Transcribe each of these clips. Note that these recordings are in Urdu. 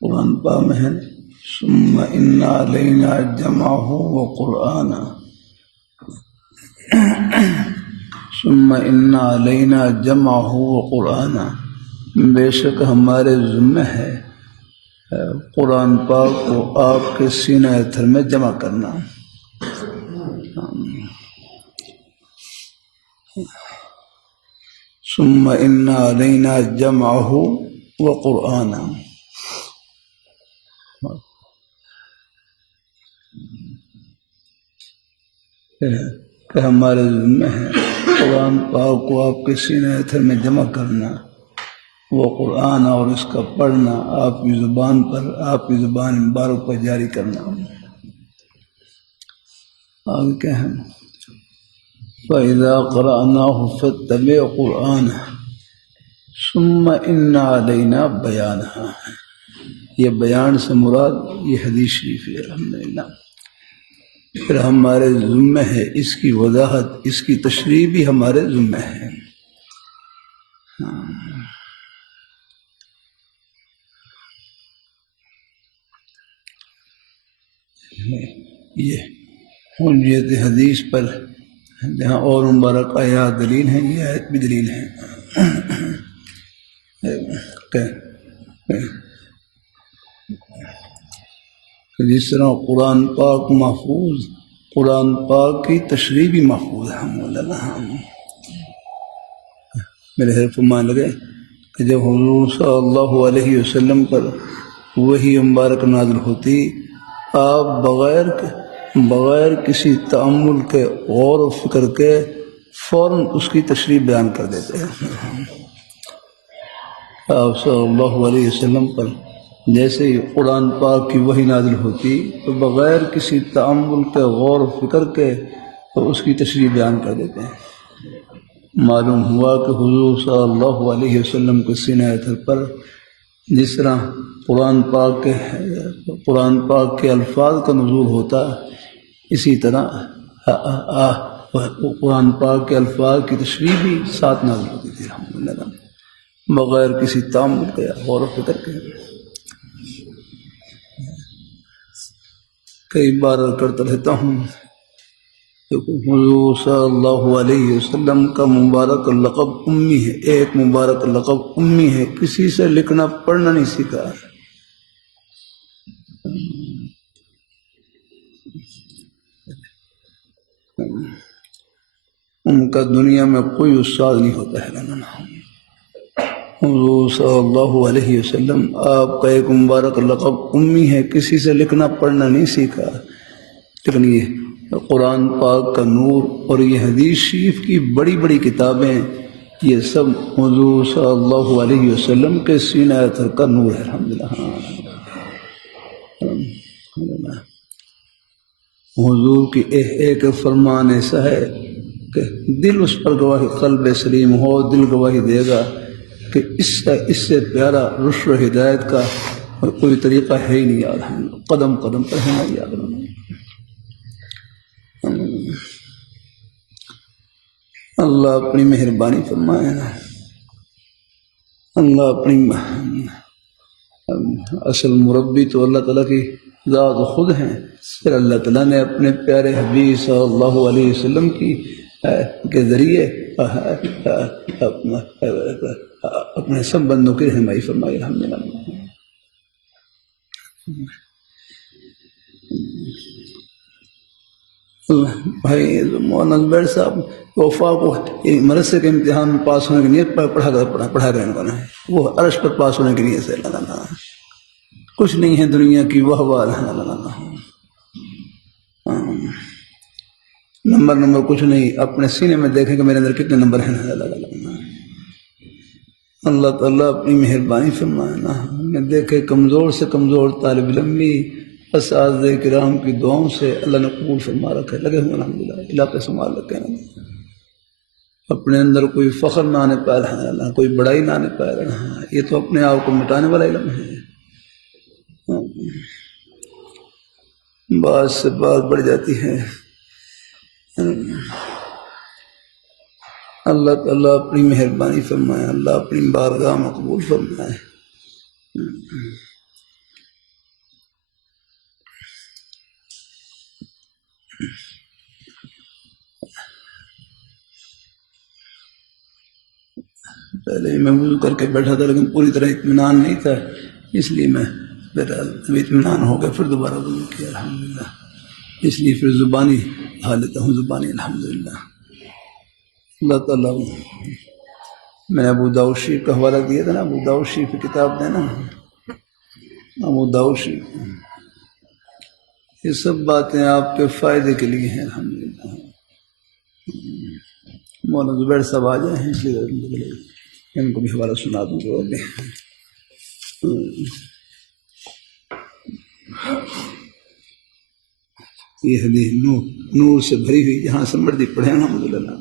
قرآن پاک میں ہے ثم ان علینا جمعہ وقرآنہ، ثم ان علینا جمعہ وقرآنہ، بے شک ہمارے ذمہ ہے قرآن پاک کو آپ کے سینہ اتھر میں جمع کرنا۔ ثم ان علینا جمعہ وقرآنہ، کہ ہمارے ذمہ ہے قرآن پاک کو آپ کے سینہ اتھر میں جمع کرنا، وہ قرآن اور اس کا پڑھنا آپ کی زبان پر، آپ کی زبان مبارک پر جاری کرنا۔ آگے کیا ہے؟ فَإِذَا قَرَأْنَاهُ فَاتَّبِعْ قُرْآنَهُ ثُمَّ إِنَّ عَلَيْنَا بَيَانَهُ، یہ بیان سے مراد یہ حدیث شریف ہے الحمدللہ۔ پھر ہمارے ذمہ ہے اس کی وضاحت، اس کی تشریح بھی ہمارے ذمہ ہے۔ یہ حجیت حدیث پر جہاں اور مبارک آیات دلیل ہیں، یہ آیت بھی دلیل ہے۔ جس طرح قرآن پاک محفوظ، قرآن پاک کی تشریح بھی محفوظ ہے۔ میرے حضرت فرمانے لگے کہ جب حضور صلی اللہ علیہ وسلم پر وحی مبارک نازل ہوتی، آپ بغیر کسی تأمل کے، غور و فکر کے فوراً اس کی تشریح بیان کر دیتے ہیں۔ آپ صلی اللہ علیہ وسلم پر جیسے ہی قرآن پاک کی وحی نازل ہوتی تو بغیر کسی تأمل کے، غور و فکر کے تو اس کی تشریح بیان کر دیتے ہیں۔ معلوم ہوا کہ حضور صلی اللہ علیہ وسلم کے سینہ اتھر پر جس طرح قرآن پاک کے الفاظ کا نزول ہوتا، اسی طرح قرآن پاک کے الفاظ کی تشریح بھی ساتھ نازل ہوتی تھی الحمدللہ، بغیر کسی تأمل کے، غور و فکر کے۔ کئی بار کرتا رہتا ہوں کہ حضور صلی اللہ علیہ وسلم کا مبارک لقب امی ہے، ایک مبارک لقب امی ہے، کسی سے لکھنا پڑھنا نہیں سیکھا۔ ان کا دنیا میں کوئی استاد نہیں ہوتا ہے۔ حضور صلی اللہ علیہ وسلم آپ کا ایک مبارک لقب امی ہے، کسی سے لکھنا پڑھنا نہیں سیکھا، لیکن یہ قرآن پاک کا نور اور یہ حدیث شریف کی بڑی بڑی کتابیں، یہ سب حضور صلی اللہ علیہ وسلم کے سینہ اتھر کا نور ہے الحمدللہ۔ حضور کی ایک فرمان ایسا ہے کہ دل اس پر گواہی، قلب سلیم ہو دل گواہی دے گا کہ اس سے پیارا رشد و ہدایت کا کوئی طریقہ ہے ہی نہیں یاد، قدم قدم پر ہے نا یاد۔ اللہ اپنی مہربانی فرمائے، اللہ اپنی اصل مربی تو اللہ تعالیٰ کی ذات خود ہیں، پھر اللہ تعالیٰ نے اپنے پیارے حبیب صلی اللہ علیہ وسلم کے ذریعے اپنے سب بندوں کی رہنمائی فرمائی الحمدللہ۔ بھائی مولانا زبیر صاحب وفا کو مدرسے کے امتحان میں پاس ہونے کی نیت پر پڑھا گئے انہوں نے، وہ عرش پر پاس ہونے کی نیت سے کچھ نہیں ہے دنیا کی واہ واہ، نمبر کچھ نہیں، اپنے سینے میں دیکھیں کہ میرے اندر کتنے نمبر ہیں۔ اللہ تعالیٰ اپنی مہربانی فرمائے، ہمیں دیکھے کمزور سے کمزور طالب علم بھی اساتذہ کرام کی دعاؤں سے اللہ نے قبول فرما رکھا ہے، لگے ہوئے الحمدللہ، علاقے سنبھال رکھے ہیں، اپنے اندر کوئی فخر نہ آنے پائے، کوئی بڑائی نہ آنے پائے، یہ تو اپنے آپ کو مٹانے والا علم ہے۔ بات سے بات بڑھ جاتی ہے، اللہ تعالیٰ اپنی مہربانی فرمائے، اللہ اپنی بارگاہ میں قبول فرمائے۔ پہلے میں وضو کر کے بیٹھا تھا لیکن پوری طرح اطمینان نہیں تھا، اس لیے میں ابھی اطمینان ہو گیا، پھر دوبارہ وضو کیا الحمدللہ، اس لیے پھر زبانی کھا لیتا ہوں، زبانی الحمدللہ۔ اللہ تعالیٰ، میں نے ابو داؤد شریف کا حوالہ دیا تھا نا، ابو داؤد شریف کی کتاب دینا، ابو داؤد شریف، یہ سب باتیں آپ کے فائدے کے لیے ہیں الحمدللہ۔ مولانا زبیر صاحب آ جائیں ہیں، اس لیے ان کو بھی حوالہ سنا دوں گا ابھی۔ یہ حدیث نور سے بھری ہوئی، جہاں سے مرضی پڑھیں الحمدللہ۔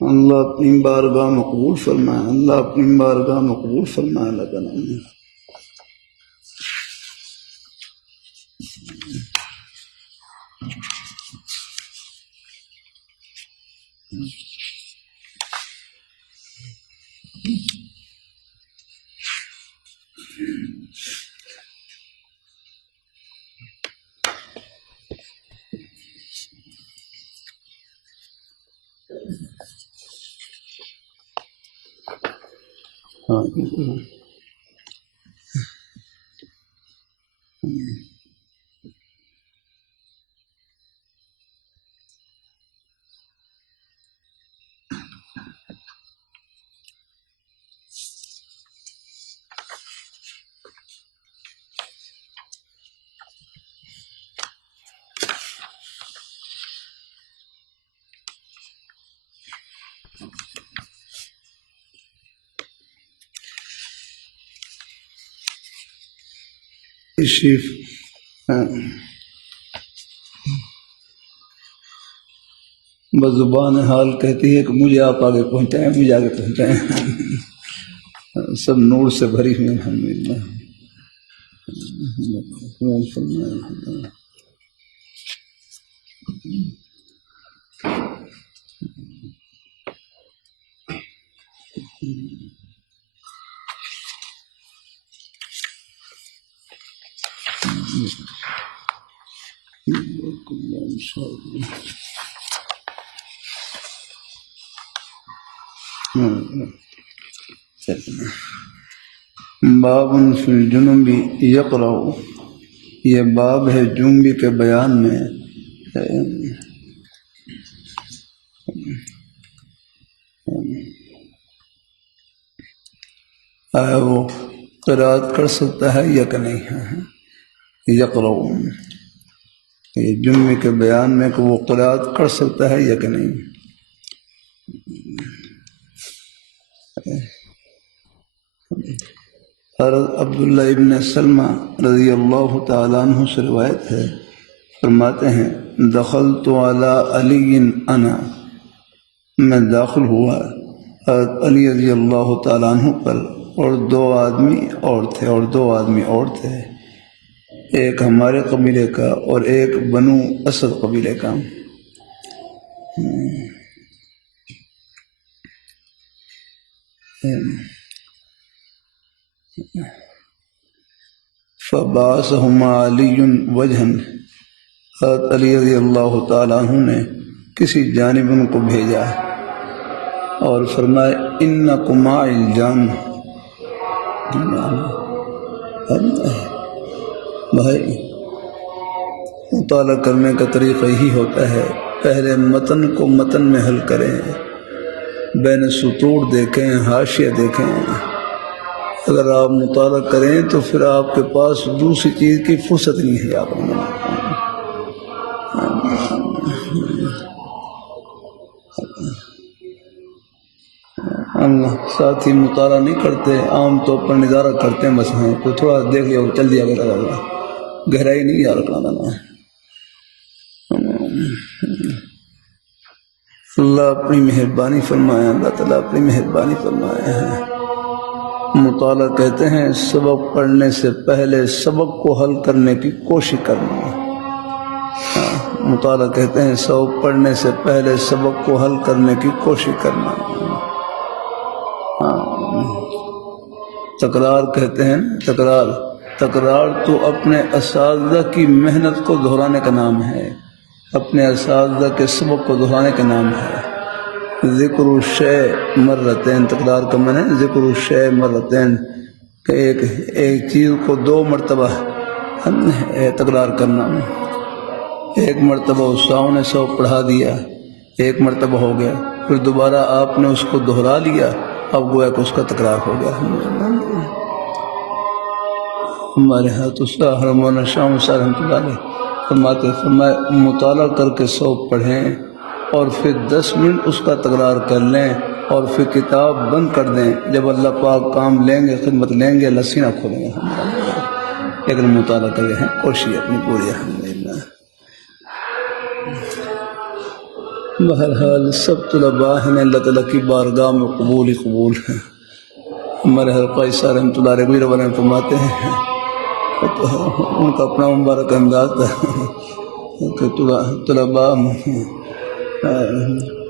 اللہ اپنی بارگاہ مقبول فرمائے، اللہ اپنی بارگاہ مقبول فرمائے، اللہ کا نام ہے۔ شریف بزبان حال کہتی ہے کہ مجھے آپ آگے پہنچائیں، مجھے آگے پہنچائیں، سب نور سے بھری ہوئی الحمدللہ۔ باب فی الجنوب یقرأ، یہ باب ہے جنوبی کے بیان میں وہ قرأت کر سکتا ہے یا کہ نہیں ہے۔ یقرأ، یہ جنوبی کے بیان میں کہ وہ قرأت کر سکتا ہے یا کہ نہیں۔ حضرت عبداللہ ابن سلمہ رضی اللہ تعالیٰ عنہ سے روایت ہے، فرماتے ہیں دخلت علی علی انا، میں داخل ہوا حضرت علی رضی اللہ تعالیٰ عنہ پر، اور دو آدمی اور تھے، ایک ہمارے قبیلے کا اور ایک بنو اسد قبیلے کا۔ فبعثہما علی وجہن، حضرت علی رضی اللہ تعالیٰ عنہ نے کسی جانب ان کو بھیجا اور فرمائے انکما الجان، بھائی مطالعہ کرنے کا طریقہ یہی ہوتا ہے، پہلے متن کو متن میں حل کریں، بین سطور دیکھیں، حاشیہ دیکھیں، اگر آپ مطالعہ کریں تو پھر آپ کے پاس دوسری چیز کی فرصت نہیں ہے۔ آپ اللہ ساتھی مطالعہ نہیں کرتے، عام طور پر نظارہ کرتے ہیں، بس ہاں تو تھوڑا دیکھ لیا اور چل دیا گیا، گہرائی نہیں یاد رکھنا تھا۔ اللہ اپنی مہربانی فرمائے، اللہ تعالیٰ اپنی مہربانی فرمائے ہیں۔ مطالعہ کہتے ہیں سبق پڑھنے سے پہلے سبق کو حل کرنے کی کوشش کرنا، مطالعہ کہتے ہیں سبق پڑھنے سے پہلے سبق کو حل کرنے کی کوشش کرنا۔ تکرار کہتے ہیں، تکرار تو اپنے اساتذہ کی محنت کو دہرانے کا نام ہے، اپنے اساتذہ کے سبق کو دہرانے کا نام ہے۔ ذکر الشے مرتين تکرار کا معنی ہے ذکر الشے مرتين کہ ایک چیز کو 2 مرتبہ تکرار کرنا. ایک مرتبہ استاذ نے 100 پڑھا دیا، ایک مرتبہ ہو گیا، پھر دوبارہ آپ نے اس کو دہرا لیا، اب گویا کہ اس کا تکرار ہو گیا. ہمارے ہاتھ استاد مولانا شاہ صاحب رحمۃ اللہ علیہ فرمائے مطالعہ کر کے 100 پڑھیں اور پھر 10 منٹ اس کا تکرار کر لیں اور پھر کتاب بند کر دیں. جب اللہ پاک کام لیں گے، خدمت لیں گے، اللہ سینہ کھولیں گے. لیکن مطالعہ کرے ہیں، کوشش اپنی پوری الحمدللہ. بہرحال سب طلباء ہیں اللہ تعالیٰ کی بارگاہ میں قبول ہی قبول ہیں. ہمارے حلقہ صاحب رحمۃ اللہ علیہ والے فرماتے ہیں ان کا اپنا مبارک انداز تھا کہ طلباء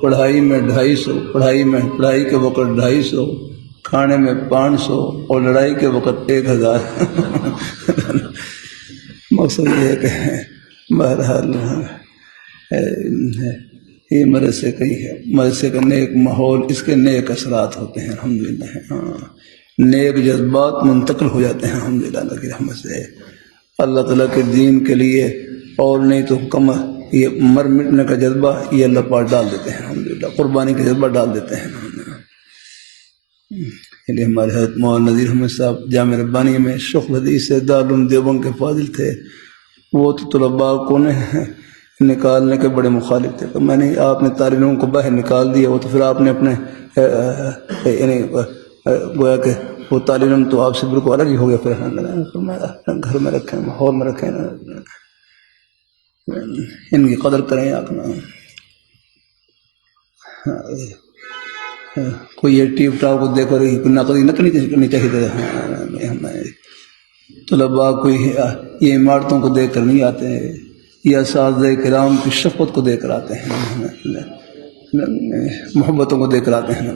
پڑھائی میں 250، پڑھائی کے وقت 250، کھانے میں 500 اور لڑائی کے وقت 1000. مقصد یہ ہے کہ بہرحال یہ مدرسے کا ہی ہے، مدرسے کا نیک ماحول، اس کے نیک اثرات ہوتے ہیں الحمدللہ. نیک جذبات منتقل ہو جاتے ہیں الحمدللہ اللہ کی رحمت سے. اللہ تعالیٰ کے دین کے لیے اور نہیں تو کم یہ مر مٹنے کا جذبہ یہ اللہ پاک ڈال دیتے ہیں الحمدللہ، قربانی کا جذبہ ڈال دیتے ہیں. اس لیے ہمارے حضرت مولانا نذیر احمد صاحب جامع ربانی میں شیخ الحدیث سے دارالعلوم دیوبند کے فاضل تھے. وہ تو طلباء کو نکالنے کے بڑے مخالف تھے. تو میں نے آپ نے طالبوں کو باہر نکال دیا، وہ تو پھر آپ نے اپنے یعنی گویا کہ وہ طالب تو آپ سے بالکل الگ ہی ہو گیا. پھر گھر میں رکھیں، ماحول میں رکھیں، ان کی قدر کریں. آپ کوئی یہ ٹیپ ٹاپ کو دیکھ رہی نقلی نہ کرنی چاہیے. طلباء کوئی یہ عمارتوں کو دیکھ کر نہیں آتے ہیں، یا اساتذہ کرام کی شفقت کو دیکھ کر آتے ہیں، محبتوں کو دیکھ کر آتے ہیں.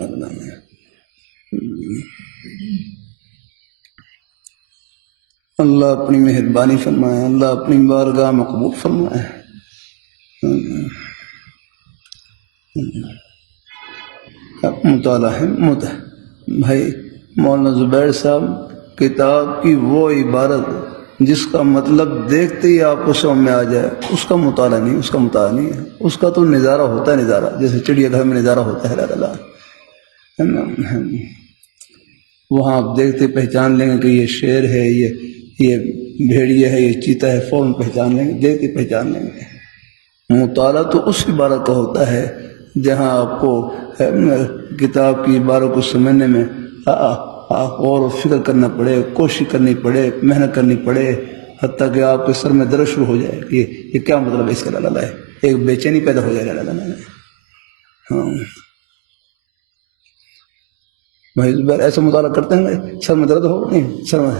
اللہ اپنی مہربانی فرمائے، اللہ اپنی بارگاہ میں قبول فرمائے. مطالعہ ہے بھائی مولانا زبیر صاحب کتاب کی وہ عبارت جس کا مطلب دیکھتے ہی آپ کو سمجھ میں آ جائے، اس کا مطالعہ نہیں، اس کا مطالعہ نہیں ہے. اس کا تو نظارہ ہوتا ہے، نظارہ جیسے چڑیا گھر میں نظارہ ہوتا ہے اللہ. وہاں آپ دیکھتے پہچان لیں گے کہ یہ شیر ہے، یہ بھیڑیا ہے، یہ چیتا ہے، فوراً پہچان لیں گے، دیکھتے پہچان لیں گے. مطالعہ تو اس عبارت کا ہوتا ہے جہاں آپ کو کتاب کی عبارت کو سمجھنے میں غور و فکر کرنا پڑے، کوشش کرنی پڑے، محنت کرنی پڑے، حتیٰ کہ آپ کے سر میں درد شروع ہو جائے کہ یہ کیا مطلب ہے اس کا. لا ہے ایک بے چینی پیدا ہو جائے. ہاں بھائی زبیر ایسا مطالعہ کرتے ہیں سر میں درد ہو، نہیں سر میں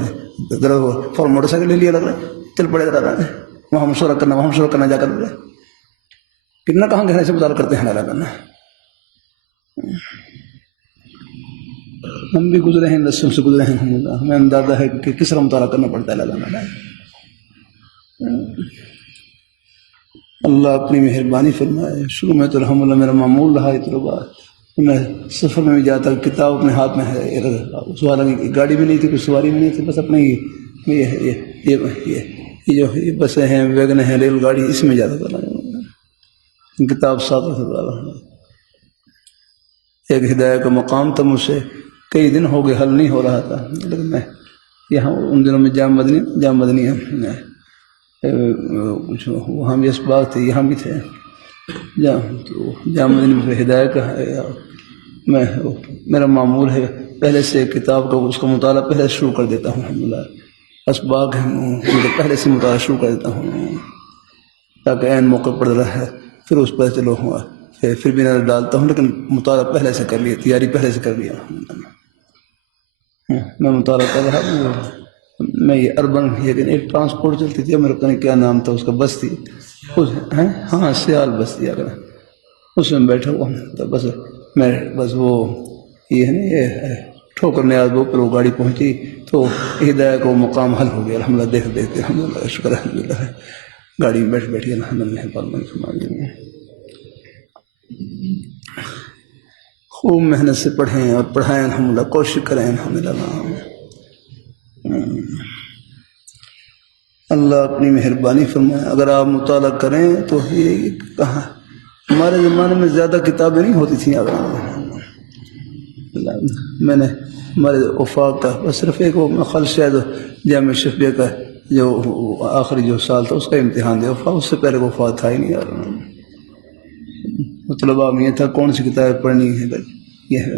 درد ہو، فوراً موٹر سائیکل لے لیا لگ رہا ہے، چل پڑے رہا ہے، وہاں مشورہ کرنا جا کر کتنا کہاں گہرے سے مطالعہ کرتے ہیں. اللہ کرنا ہم بھی گزرے ہیں، رسول سے گزرے ہیں، ہمیں اندازہ ہے کہ کس طرح مطالعہ کرنا پڑتا ہے. اللہ اپنی مہربانی فرمائے. شروع میں تو الحمد للہ میرا معمول رہا اتنا، میں سفر میں بھی جاتا کتاب اپنے ہاتھ میں ہے، اس والا گاڑی بھی نہیں تھی، کوئی سواری بھی نہیں تھی، بس اپنے یہ بسیں ہیں، ویگن ہیں، ریل گاڑی، اس میں جاتا تھا، کتاب ساتھ رکھتا. ایک ہدایت کا مقام تھا، مجھ سے کئی دن ہو گئے حل نہیں ہو رہا تھا، لیکن میں یہاں ان دنوں میں جام مدنی وہاں بھی اسباق تھے، یہاں بھی تھے جام مدنی میں ہدایت کا میں میرا معمول ہے پہلے سے کتاب کا اس کا مطالعہ پہلے شروع کر دیتا ہوں. الحمدللہ اسباق ہیں پہلے سے مطالعہ شروع کر دیتا ہوں تاکہ عین موقع پڑ رہا ہے پھر اس پر چلو پھر بھی نظر ڈالتا ہوں، لیکن مطالعہ پہلے سے کر لیا، تیاری پہلے سے کر لیا. میں مطالعہ کر رہا ہوں، میں یہ اربن ایک ٹرانسپورٹ چلتی تھی، میرا پتہ نہیں کیا نام تھا اس کا، بس تھی ہاں سیال بس تھی، اگر اس میں بیٹھا ہوا تو بس میں بس وہ یہ ہے نا یہ ٹھوکر نیاز وہ پر وہ گاڑی پہنچی تو ہدایت کو مقام حل ہو گیا. الحمدللہ دیکھتے الحمدللہ شکر الحمدللہ گاڑی میں بیٹھ گیا الحمدللہ. خوب محنت سے پڑھیں اور پڑھائیں الحمدللہ، کوشش کریں الحمدللہ۔ اللہ اپنی مہربانی فرمائے۔ اگر آپ مطالعہ کریں تو یہ کہاں ہمارے زمانے میں زیادہ کتابیں نہیں ہوتی تھیں، میں نے ہمارے وفاق کا بس صرف ایک وہ خالص شاید جامعہ شفیہ کا جو آخری جو سال تھا اس کا امتحان دیا وفاق، اس سے پہلے وفاق تھا ہی نہیں یار۔ مطلب اب یہ تھا کون سی کتابیں پڑھنی ہے، یہ ہے۔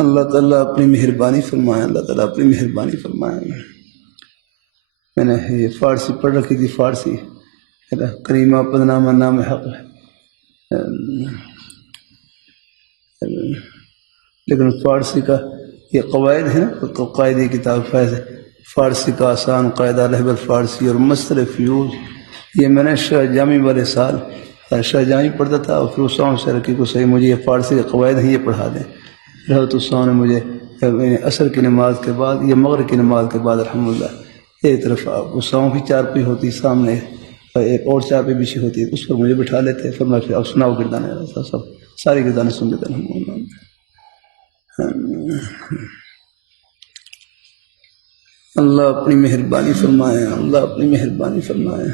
اللہ تعالیٰ اپنی مہربانی فرمائے، اللہ تعالیٰ اپنی مہربانی فرمائے۔ میں نے یہ فارسی پڑھ رکھی تھی، فارسی کریمہ پدنامہ نام حق، لیکن فارسی کا یہ قواعد ہے نا، قاعدے کتاب فیض فارسی کا آسان قاعدہ لہب الفارسی اور مصر فیوز، یہ میں نے شاہ جامی والے سال شاہ جامی پڑھتا تھا، اور پھر اسام سے رکھی کو صحیح مجھے یہ فارسی کے قواعد ہیں یہ پڑھا دیں۔ رحمت اسام نے مجھے عصر کی نماز کے بعد یا مغرب کی نماز کے بعد الحمدللہ ایک طرف اسام کی چارپائی ہوتی سامنے، ایک اور چارپائی بچھی ہوتی ہے، اس پر مجھے بٹھا لیتے، پھر میں اب سناؤ گردانے سب ساری گردانے سن لیتے الحمدللہ۔ اللہ اپنی مہربانی فرمائے، اللہ اپنی مہربانی فرمائے۔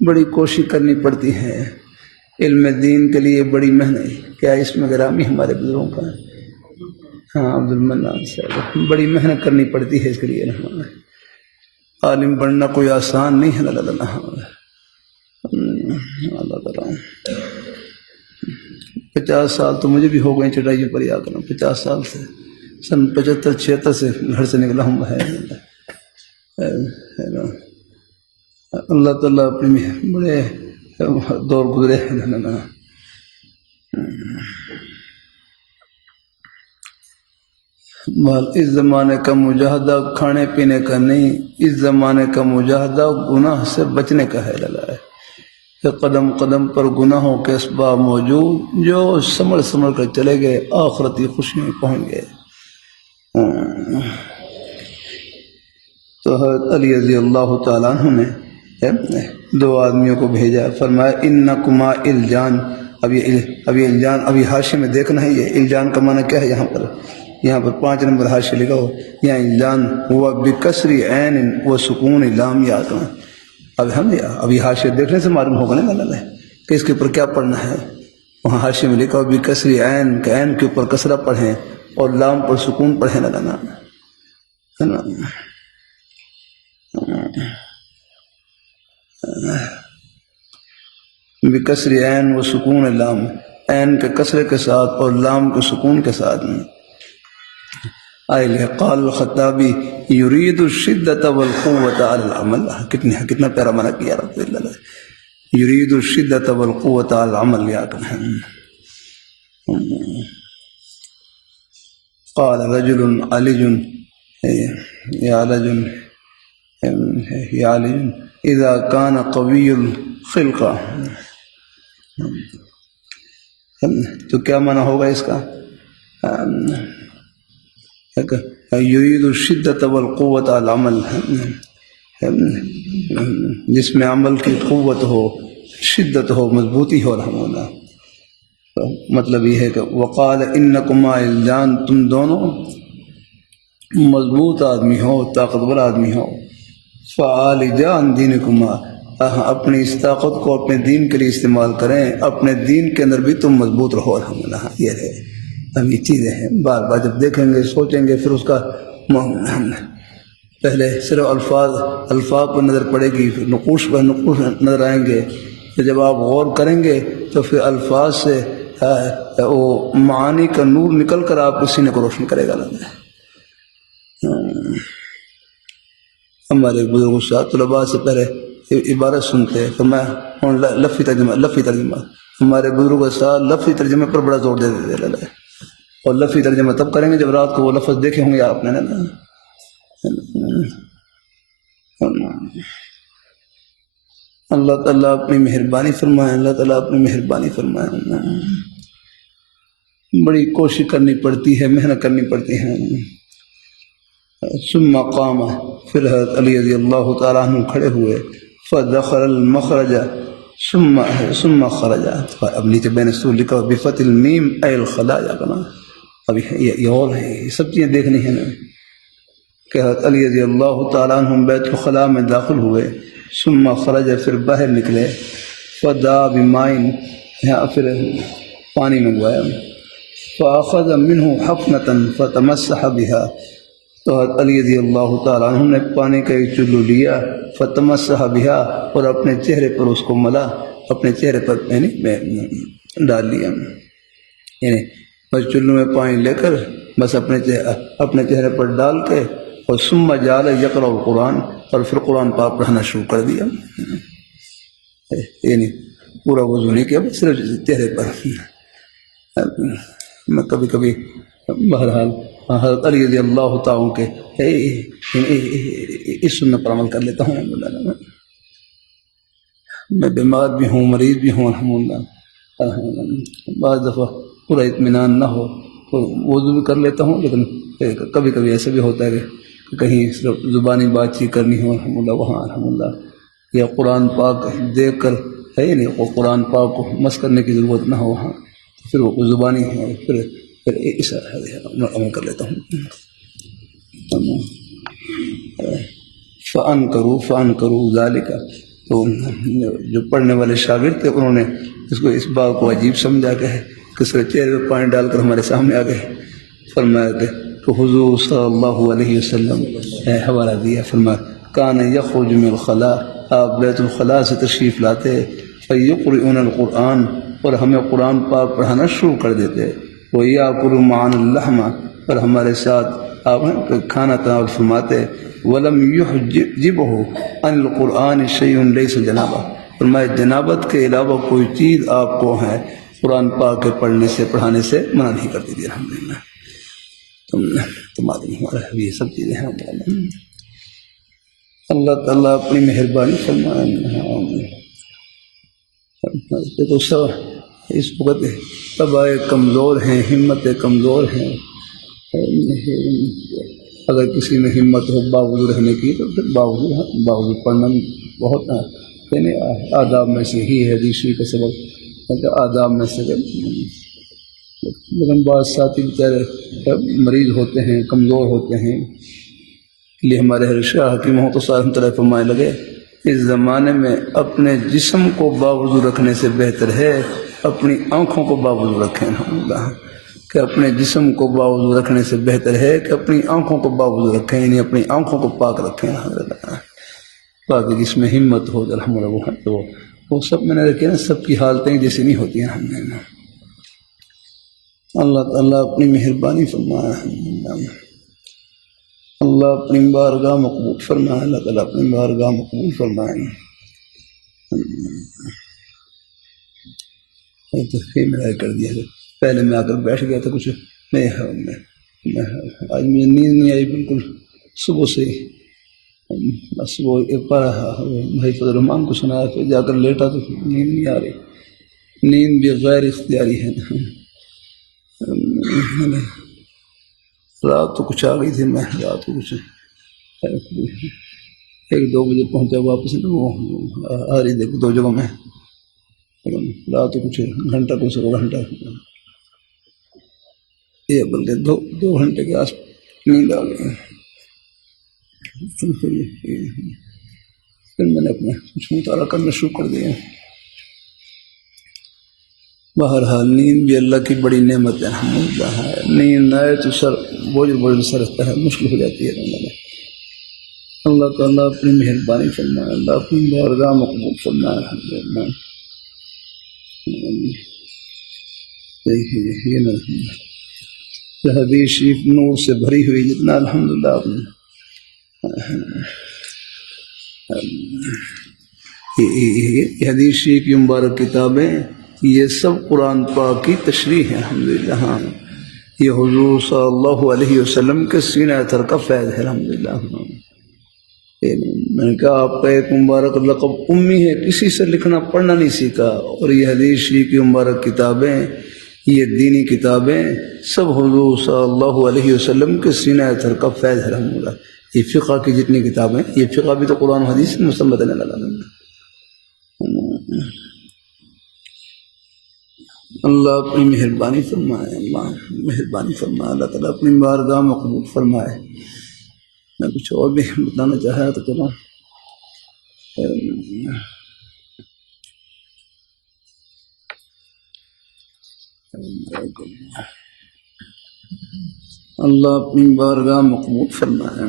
بڑی کوشش کرنی پڑتی ہے علم دین کے لیے، بڑی محنت، کیا اس میں گرامی ہمارے بزرگوں کا ہے، ہاں عبد المنان صاحب، بڑی محنت کرنی پڑتی ہے اس کے لیے۔ عالم بننا کوئی آسان نہیں ہے، اللہ تعالیٰ 50 سال تو مجھے بھی ہو گئے چٹائیوں پر یا کرنا، 50 سال سے، سن 75-76 سے گھر سے نکلا ہوں ہے۔ اللہ تعالیٰ اپنے بڑے دور گزرے ہیں۔ اس زمانے کا مجاہدہ کھانے پینے کا نہیں، اس زمانے کا مجاہدہ گناہ سے بچنے کا ہے لگا کہ قدم قدم پر گناہوں کے اسباب موجود، جو سمڑ سمڑ کر چلے گئے آخرتی خوشیوں میں پہنچ گئے۔ تو حضرت علی رضی اللہ تعالیٰ عنہ نے 2 آدمیوں کو بھیجا، فرمایا انکما الجان۔ اب یہ الجان ابھی حاشیے میں دیکھنا ہے، یہ الجان کا معنی کیا ہے، یہاں پر 5 نمبر حاشیہ لکھا ہو، یہاں الجان ہوا بکسر عین و سکون لام یاد۔ ابھی حاشیہ دیکھنے سے معلوم ہوگا نا کہ اس کے اوپر کیا پڑھنا ہے۔ وہاں حاشیے میں لکھا ہو بکسر عین، کہ عین کے اوپر کسرہ پڑھیں اور لام پر سکون پڑھیں لگانا ہے نا۔ بکسر عین و سکون لام، عین کے کسرے کے ساتھ اور لام کے سکون کے ساتھ۔ قال الخطابی یرید الشدۃ والقوۃ علی العمل، کتنا پیارا منع کیا رب اللہ، یرید الشدۃ والقوۃ علی العمل۔ قال رجل علی اذا کان قوی الخلقہ، تو کیا معنی ہوگا اس کا؟ یرید الشدۃ والقوۃ علی العمل، جس میں عمل کی قوت ہو، شدت ہو، مضبوطی ہو الحمدللہ۔ مطلب یہ ہے کہ وقال انکما الجان، تم دونوں مضبوط آدمی ہو، طاقتور آدمی ہو، فعالجا عن دینکما، اپنی اس طاقت کو اپنے دین کے لیے استعمال کریں، اپنے دین کے اندر بھی تم مضبوط رہو الحمدللہ۔ یہ ہے اب یہ چیزیں ہیں، بار بار جب دیکھیں گے سوچیں گے، پھر اس کا پہلے صرف الفاظ پر نظر پڑے گی، پھر نقوش پر نقوش نظر آئیں گے، جب آپ غور کریں گے تو پھر الفاظ سے وہ معانی کا نور نکل کر آپ کے سینے کو روشن کرے گا۔ ہمارے بزرگ استاد طلباء سے پہلے عبارت سنتے تو میں لفظی ترجمہ ہمارے بزرگ استاد لفظی ترجمے پر بڑا زور دے دیتے، اور لفظی ترجمہ تب کریں گے جب رات کو وہ لفظ دیکھے ہوں گے آپ نے نا۔ اللہ تعالیٰ اپنی مہربانی فرمائے، اللہ تعالیٰ اپنی مہربانی فرمائے۔ بڑی کوشش کرنی پڑتی ہے، محنت کرنی پڑتی ہے۔ ثم قام، پھر حضرت علی رضی اللہ تعالیٰ عنہ کھڑے ہوئے، فدخل المخرج، ثم خرج. اب نیچے بین السور لکھا بفتح المیم اے الخلا جا کرنا. اب یہ اور ہے، یہ سب چیزیں دیکھنی ہیں نا کہ حضرت علی رضی اللہ تعالیٰ عنہ بیت الخلاء میں داخل ہوئے. ثم خرج، پھر باہر نکلے. فدعا بمائن، یہاں پھر پانی منگوایا. فاخذ منہ حفنة فتمسح بها، تو حضرت علی رضی اللہ تعالیٰ عنہ نے پانی کا ایک چلو لیا. فتمسح بها، اور اپنے چہرے پر اس کو ملا، اپنے چہرے پر یعنی ڈال لیا. یعنی بس چلو میں پانی لے کر بس اپنے چہرے پر ڈال کے، اور ثم جعل یقرأ القرآن، اور پھر قرآن پاک پڑھنا شروع کر دیا. یعنی پورا وضو نہیں کیا، بس صرف چہرے پر. میں کبھی کبھی بہرحال حضرت علی رضی اللہ تعالیٰ کے اس سنت پر عمل کر لیتا ہوں. میں بیمار بھی ہوں، مریض بھی ہوں، الحمدللہ. بعض دفعہ پورا اطمینان نہ ہو تو وضو بھی کر لیتا ہوں، لیکن کبھی کبھی ایسا بھی ہوتا ہے کہ کہیں صرف زبانی بات چیت کرنی ہو، الحمدللہ وہاں الحمدللہ یا قرآن پاک دیکھ کر ہے نہیں، وہ قرآن پاک کو مس کرنے کی ضرورت نہ ہو وہاں، پھر وہ زبانی ہے، پھر اس عمل کر لیتا ہوں. فَأَنْكَرُوا ذَلِكَ، تو جو پڑھنے والے شاگرد تھے انہوں نے اس بات کو عجیب سمجھا کہ کس کے چہرے پہ پانی ڈال کر ہمارے سامنے آ گئے. فرمایا کہ حضور صلی اللہ علیہ وسلم حوالہ دیا، فرمایا کان یخرج من الخلاء، آپ بیت الخلاء سے تشریف لاتے. فیقرؤون القرآن، اور ہمیں قرآن پاک پڑھانا شروع کر دیتے. وَیَأْکُلُ مَعَنَا اللَّحْمَ، اور ہمارے ساتھ آپ کھانا تناول فرماتے. وَلَمْ يُحْجِبْهُ عَنِ الْقُرْآنِ شَيْءٌ لَيْسَ جَنَابَةً، فرمایا جنابت کے علاوہ کوئی چیز آپ کو ہے قرآن پاک کے پڑھنے سے پڑھانے سے منع نہیں کرتی تھی. الحمدللہ تو معلوم ہمارا یہ سب چیزیں ہیں. اللہ تعالیٰ اپنی مہربانی فرمائے. تو سب اس وقت طبائع کمزور ہیں، ہمتیں کمزور ہیں. اگر کسی میں ہمت ہو باوضو رہنے کی تو پھر باوضو پڑھنا بہت یعنی آداب میں سے ہی ہے، حدیث کا سبب آداب میں سے. لیکن بعض ساتھی بیچارے مریض ہوتے ہیں، کمزور ہوتے ہیں. لیے ہمارے شاہ حکیم تو سارے طرح فرمائے لگے اس زمانے میں اپنے جسم کو باوضو رکھنے سے بہتر ہے اپنی آنکھوں کو باوضو رکھیں. کہ اپنے جسم کو باوضو رکھنے سے بہتر ہے کہ اپنی آنکھوں کو باوضو رکھیں، یعنی اپنی آنکھوں کو پاک رکھیں. باقی جس میں ہمت ہو الحمدللہ تو وہ سب میں نے رکھے نا، سب کی حالتیں جیسی نہیں ہوتی ہیں. ہم نے اللہ تعالیٰ اپنی مہربانی فرمائے. اللہ اپنی بارگاہ مقبول فرمائے. اللہ تعالیٰ اپنی بارگاہ مقبول فرمائے. تو میرا کر دیا ہے. پہلے میں آ کر بیٹھ گیا تھا، کچھ نہیں آج مجھے نیند نہیں آئی بالکل صبح سے. بس وہ بھائی فضل الرحمان کو سنایا، پھر جا کر لیٹا تو نیند نہیں آ رہی. نیند بھی غیر اختیاری ہے. رات تو کچھ آ گئی تھی، میں رات کو کچھ 1-2 بجے پہنچا واپس. وہ آ رہی دیکھ 2 جگہوں میں، رات کو کچھ گھنٹہ کو 1.5 گھنٹہ یہ بلکہ 2 گھنٹے کے آس نیند آ گئی. پھر میں نے اپنا کچھ مطالعہ کرنا شروع کر دیا. بہرحال نیند بھی اللہ کی بڑی نعمت ہے. الحمدللہ نیند نہ آئے تو سر بوجھ سا رہتا ہے، مشکل ہو جاتی ہے. اللہ تعالیٰ اپنی مہربانی فرمائے. اللہ اپنی بارگاہ مقبول فرمائے. الحمدللہ یہ حدیث شریف نور سے بھری ہوئی جتنا الحمدللہ یہ حدیث شریف کی مبارک کتابیں یہ سب قرآن پاک کی تشریح ہے. الحمدللہ ہاں یہ حضور صلی اللہ علیہ وسلم کے سینہ اثر کا فیض ہے. الحمدللہ میں نے کہا آپ کا ایک مبارک لقب امی ہے، کسی سے لکھنا پڑھنا نہیں سیکھا، اور یہ حدیث شریف کی مبارک کتابیں یہ دینی کتابیں سب حضور صلی اللہ علیہ وسلم کے سینہ اثر کا فیض ہے. الحمدللہ یہ فقہ کی جتنی کتابیں، یہ فقہ بھی تو قرآن و حدیث مستمد ہے. اللہ اپنی مہربانی فرمائے، اللہ مہربانی فرمائے، اللہ تعالیٰ اپنی بارگاہ میں قبول فرمائے۔ میں کچھ اور بھی بتانا چاہ رہا تھا، چلو اللہ اپنی بارگاہ میں قبول فرمائے۔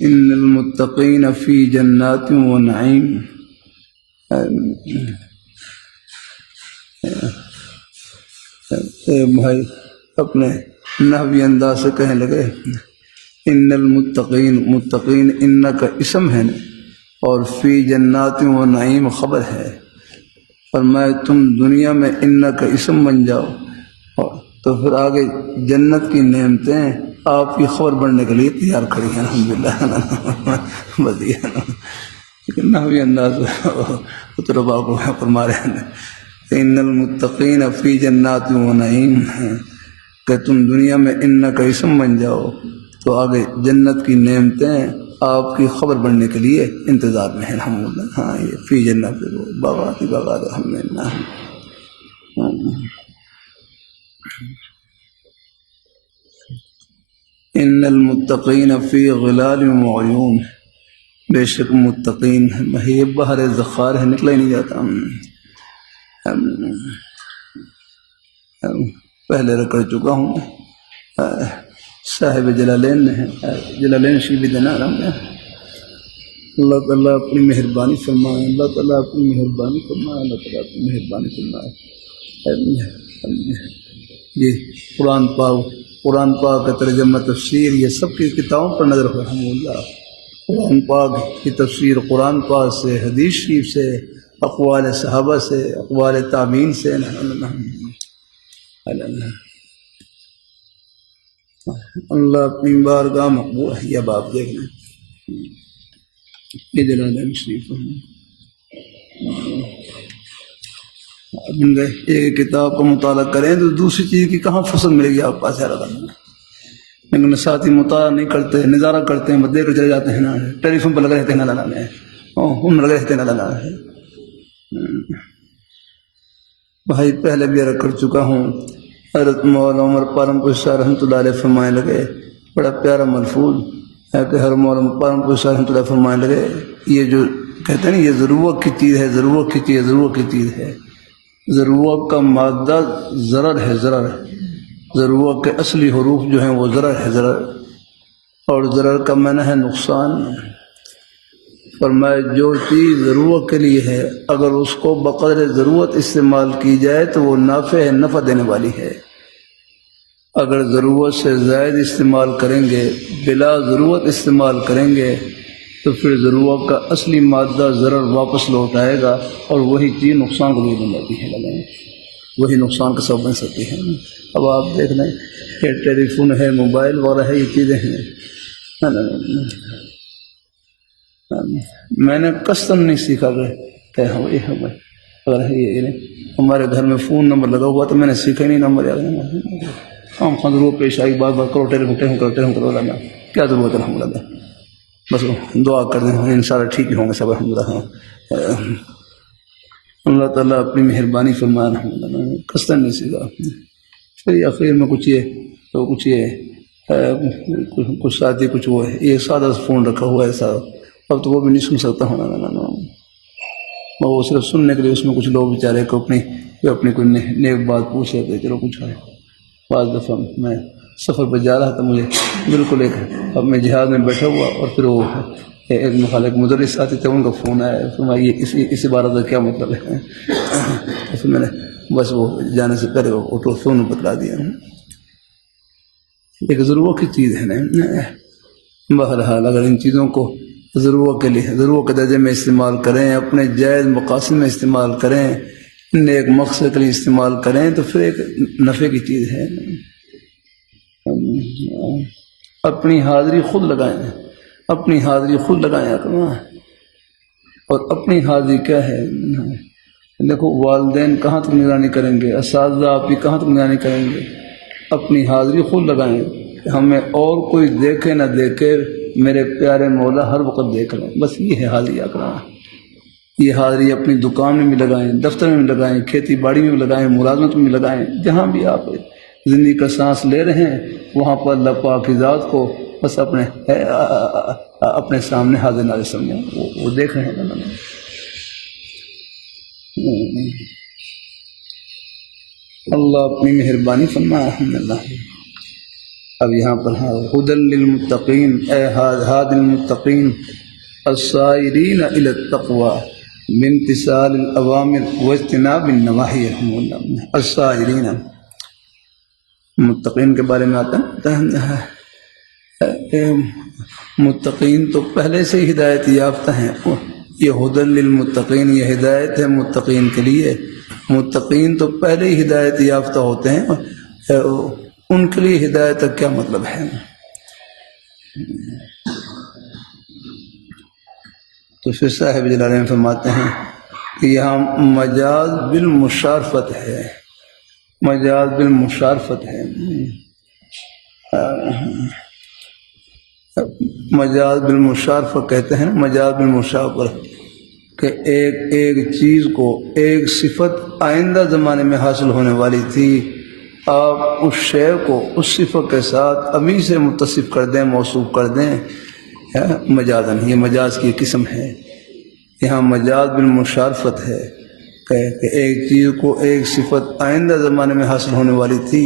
ان المتقین فی جنات و نعیم، بھائی اپنے نحوی انداز سے کہنے لگے ان المتقین، متقین ان کا اسم ہے اور فی جنات و نعیم خبر ہے، فرمائے تم دنیا میں ان کا اسم بن جاؤ تو پھر آگے جنت کی نعمتیں آپ کی خبر بننے کے لیے تیار کھڑی ہیں، الحمدللہ۔ بدیہ لیکن نحوی انداز طلباء کو فرما رہے ہیں ان المتقین فی جنات و نعیم، کہ تم دنیا میں ان کا اسم بن جاؤ تو آگے جنت کی نعمتیں آپ کی خبر بننے کے لیے انتظار میں ہیں، الحمدللہ۔ ہاں یہ فی جنت باغات ہی باغات، الحمدللہ۔ ان المتقین فی غلال و عیون، بے شک متقین، یہ بحر ذخار ہے، نکلا ہی نہیں جاتا۔ پہلے کر چکا ہوں، صاحب جلالین نے جلالین شی بھی دینا رہا ہے۔ اللہ تعالیٰ اپنی مہربانی فرمائے، اللہ تعالیٰ اپنی مہربانی فرمائے، اللہ تعالیٰ اپنی مہربانی فرمائے۔ جی قرآن پاک کا ترجمہ تفسیر یہ سب کی کتابوں پر نظر رحمہ اللہ، قرآن پاک کی تفسیر قرآن پاک سے، حدیث شریف سے، اقوال صحابہ سے، اقوال تابعین سے، اللہ اپنی بارگاہ مقبول ہے۔ یہ باب دیکھ لیں، یہ جلالین شریف ایک کتاب کا مطالعہ کریں تو دوسری چیز کی کہاں فرصت ملے گی آپ پاس یار کرنا، لیکن ساتھی مطالعہ نہیں کرتے، نظارہ کرتے ہیں، دے کر چلے جاتے ہیں نا، ٹیلی فون پر لگے رہتے ہیں، نہ ان لگے رہتے ہیں، نہ بھائی پہلے بھی عرض کر چکا ہوں، حضرت مولانا عمر پالم شاہ رحمۃ اللہ علیہ فرمانے لگے، بڑا پیارا ملفوظ ہے کہ ہر مولانا پالم شاہ رحمۃ اللہ فرمانے لگے، یہ جو کہتے ہیں نا، یہ ضرورت کی چیز ہے، ضرورت کی چیز، ضرورت کی چیز ہے۔ ضرورت کا مادہ ضرر ہے، ضرر، ضرورت کے اصلی حروف جو ہیں وہ ضرر ہے، ضرر، اور ضرر کا معنی ہے نقصان۔ فرمائے جو چیز ضرورت کے لیے ہے اگر اس کو بقدر ضرورت استعمال کی جائے تو وہ نافع ہے، نفع دینے والی ہے۔ اگر ضرورت سے زائد استعمال کریں گے، بلا ضرورت استعمال کریں گے تو پھر ضرورت کا اصلی مادہ ضرر واپس لوٹ آئے گا، اور وہی چیز نقصان کو بھی بن جاتی ہے، وہی نقصان کا سبب بن سکتی ہے۔ اب آپ دیکھ لیں کہ ٹیلی فون ہے، موبائل وغیرہ ہے، یہ چیزیں ہیں۔ میں نے قصداً نہیں سیکھا کہ اگر یہ ہمارے گھر میں فون نمبر لگا ہوا تو میں نے سیکھا ہی نہیں نمبر یاد نہیں، ہم خود ضرور پیش آئی، بار بار کرو ٹیلی فون کرو، کیا ضرورت ہے، الحمد للہ، بس دعا کر دیں، انشاءاللہ ٹھیک ہی ہوں گے سب، الحمدللہ۔ اللہ تعالیٰ اپنی مہربانی فرمائے، الحمدللہ، قصداً نہیں سیکھا۔ پھر آخر میں کچھ ساتھی کچھ وہ ہے، یہ سادہ فون رکھا ہوا ہے سارا، اب تو وہ بھی نہیں سن سکتا ہوں، وہ صرف سننے کے لیے اس میں کچھ لوگ بیچارے کو اپنی کوئی نیک بات پوچھ رہے تھے، چلو کچھ ہے۔ بعض دفعہ میں سفر پہ جا رہا تھا، مجھے بالکل اب میں جہاز میں بیٹھا ہوا، اور پھر وہ ایک مخالف مدرس ساتھی تھے، ان کا فون آیا، فرمایا اس عبارت کا کیا مطلب ہے؟ تو پھر میں نے بس وہ جانے سے پہلے وہ آٹو فون بتلا دیا. ایک ضرورت کی چیز ہے نا. بہرحال اگر ان چیزوں کو ضرورت کے لیے ضرورت کے درجے میں استعمال کریں، اپنے جائز مقاصد میں استعمال کریں، نیک مقصد کے لیے استعمال کریں تو پھر ایک نفع کی چیز ہے. اپنی حاضری خود لگائیں، اپنی حاضری خود لگائیں. اور اپنی حاضری کیا ہے؟ دیکھو والدین کہاں تک نگرانی کریں گے، اساتذہ آپ کی کہاں تک نگرانی کریں گے. اپنی حاضری خود لگائیں، ہمیں اور کوئی دیکھے نہ دیکھے، میرے پیارے مولا ہر وقت دیکھ لیں. بس یہ ہے حاضری اکرام. یہ حاضری اپنی دکان میں بھی لگائیں، دفتر میں بھی لگائیں، کھیتی باڑی میں بھی لگائیں، ملازمت میں بھی لگائیں، جہاں بھی آپ زندگی کا سانس لے رہے ہیں وہاں پر اللہ پاک کی ذات کو بس اپنے سامنے حاضر ناظر سمجھیں. وہ دیکھ رہے ہیں. اللہ اپنی مہربانی فرمائے. الحمدللہ. اب یہاں پر ہدی للمتقین، اے ہادی المتقین السائرین الی التقوی بامتثال الاوامر واجتناب النواہی. السائرین متقین کے بارے میں آتا ہے. متقین تو پہلے سے ہی ہدایت یافتہ ہیں. یہ ہدی للمتقین، یہ ہدایت ہے متقین کے لیے. متقین تو پہلے ہی ہدایت یافتہ ہوتے ہیں. ان کے لیے ہدایت کا کیا مطلب ہے؟ تو پھر صاحب جلالین فرماتے ہیں کہ یہاں مجاز بالمشارفت ہے. مجاز بالمشارفت ہے. مجاز بالمشارفت کہتے ہیں. مجاز بالمشارفت کہ ایک چیز کو، ایک صفت آئندہ زمانے میں حاصل ہونے والی تھی، آپ اس شے کو اس صفت کے ساتھ ابھی سے متصف کر دیں، موصوف کر دیں. مجازن، یہ مجاز کی قسم ہے. یہاں مجاز بالمشارفت ہے کہ ایک چیز کو ایک صفت آئندہ زمانے میں حاصل ہونے والی تھی،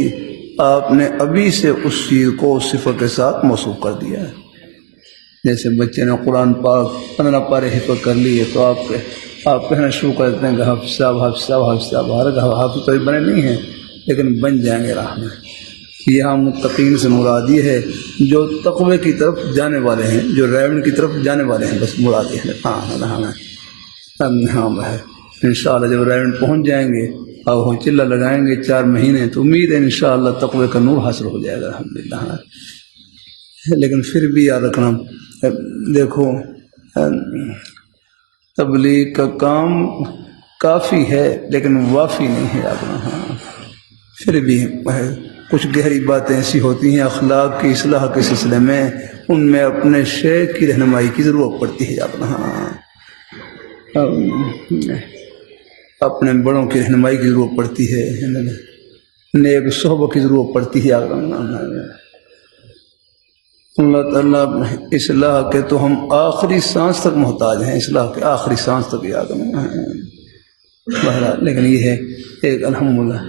آپ نے ابھی سے اس چیز کو اس صفت کے ساتھ موصوف کر دیا. جیسے بچے نے قرآن پاک 15 پارے حفظ کر لیے تو آپ کہنا شروع کر دیتے ہیں کہ حافظ صاحب حافظ صاحب حافظ صاحب. حافظ تو بنے نہیں ہیں لیکن بن جائیں گے راہ میں. یہاں متقین سے مراد یہ ہے جو تقوی کی طرف جانے والے ہیں، جو ریون کی طرف جانے والے ہیں. بس مراد یہ ہے. ہاں انشاءاللہ جب ریون پہنچ جائیں گے اور وہ چلہ لگائیں گے 4 مہینے تو امید ہے انشاءاللہ تقوی کا نور حاصل ہو جائے گا الحمدللہ. لیکن پھر بھی یاد رکھنا، دیکھو تبلیغ کا کام کافی ہے لیکن وافی نہیں ہے. یاد رکھنا پھر بھی کچھ گہری باتیں ایسی ہوتی ہیں اخلاق کی اصلاح کے سلسلے میں، ان میں اپنے شیخ کی رہنمائی کی ضرورت پڑتی ہے. یاد رکھنا اپنے بڑوں کی رہنمائی کی ضرورت پڑتی ہے، نیک صحبت کی ضرورت پڑتی ہے. یاد رکھنا اللہ تعالیٰ اصلاح کے تو ہم آخری سانس تک محتاج ہیں، اصلاح کے آخری سانس تک. یاد بہرحال لیکن یہ ہے ایک الحمدللہ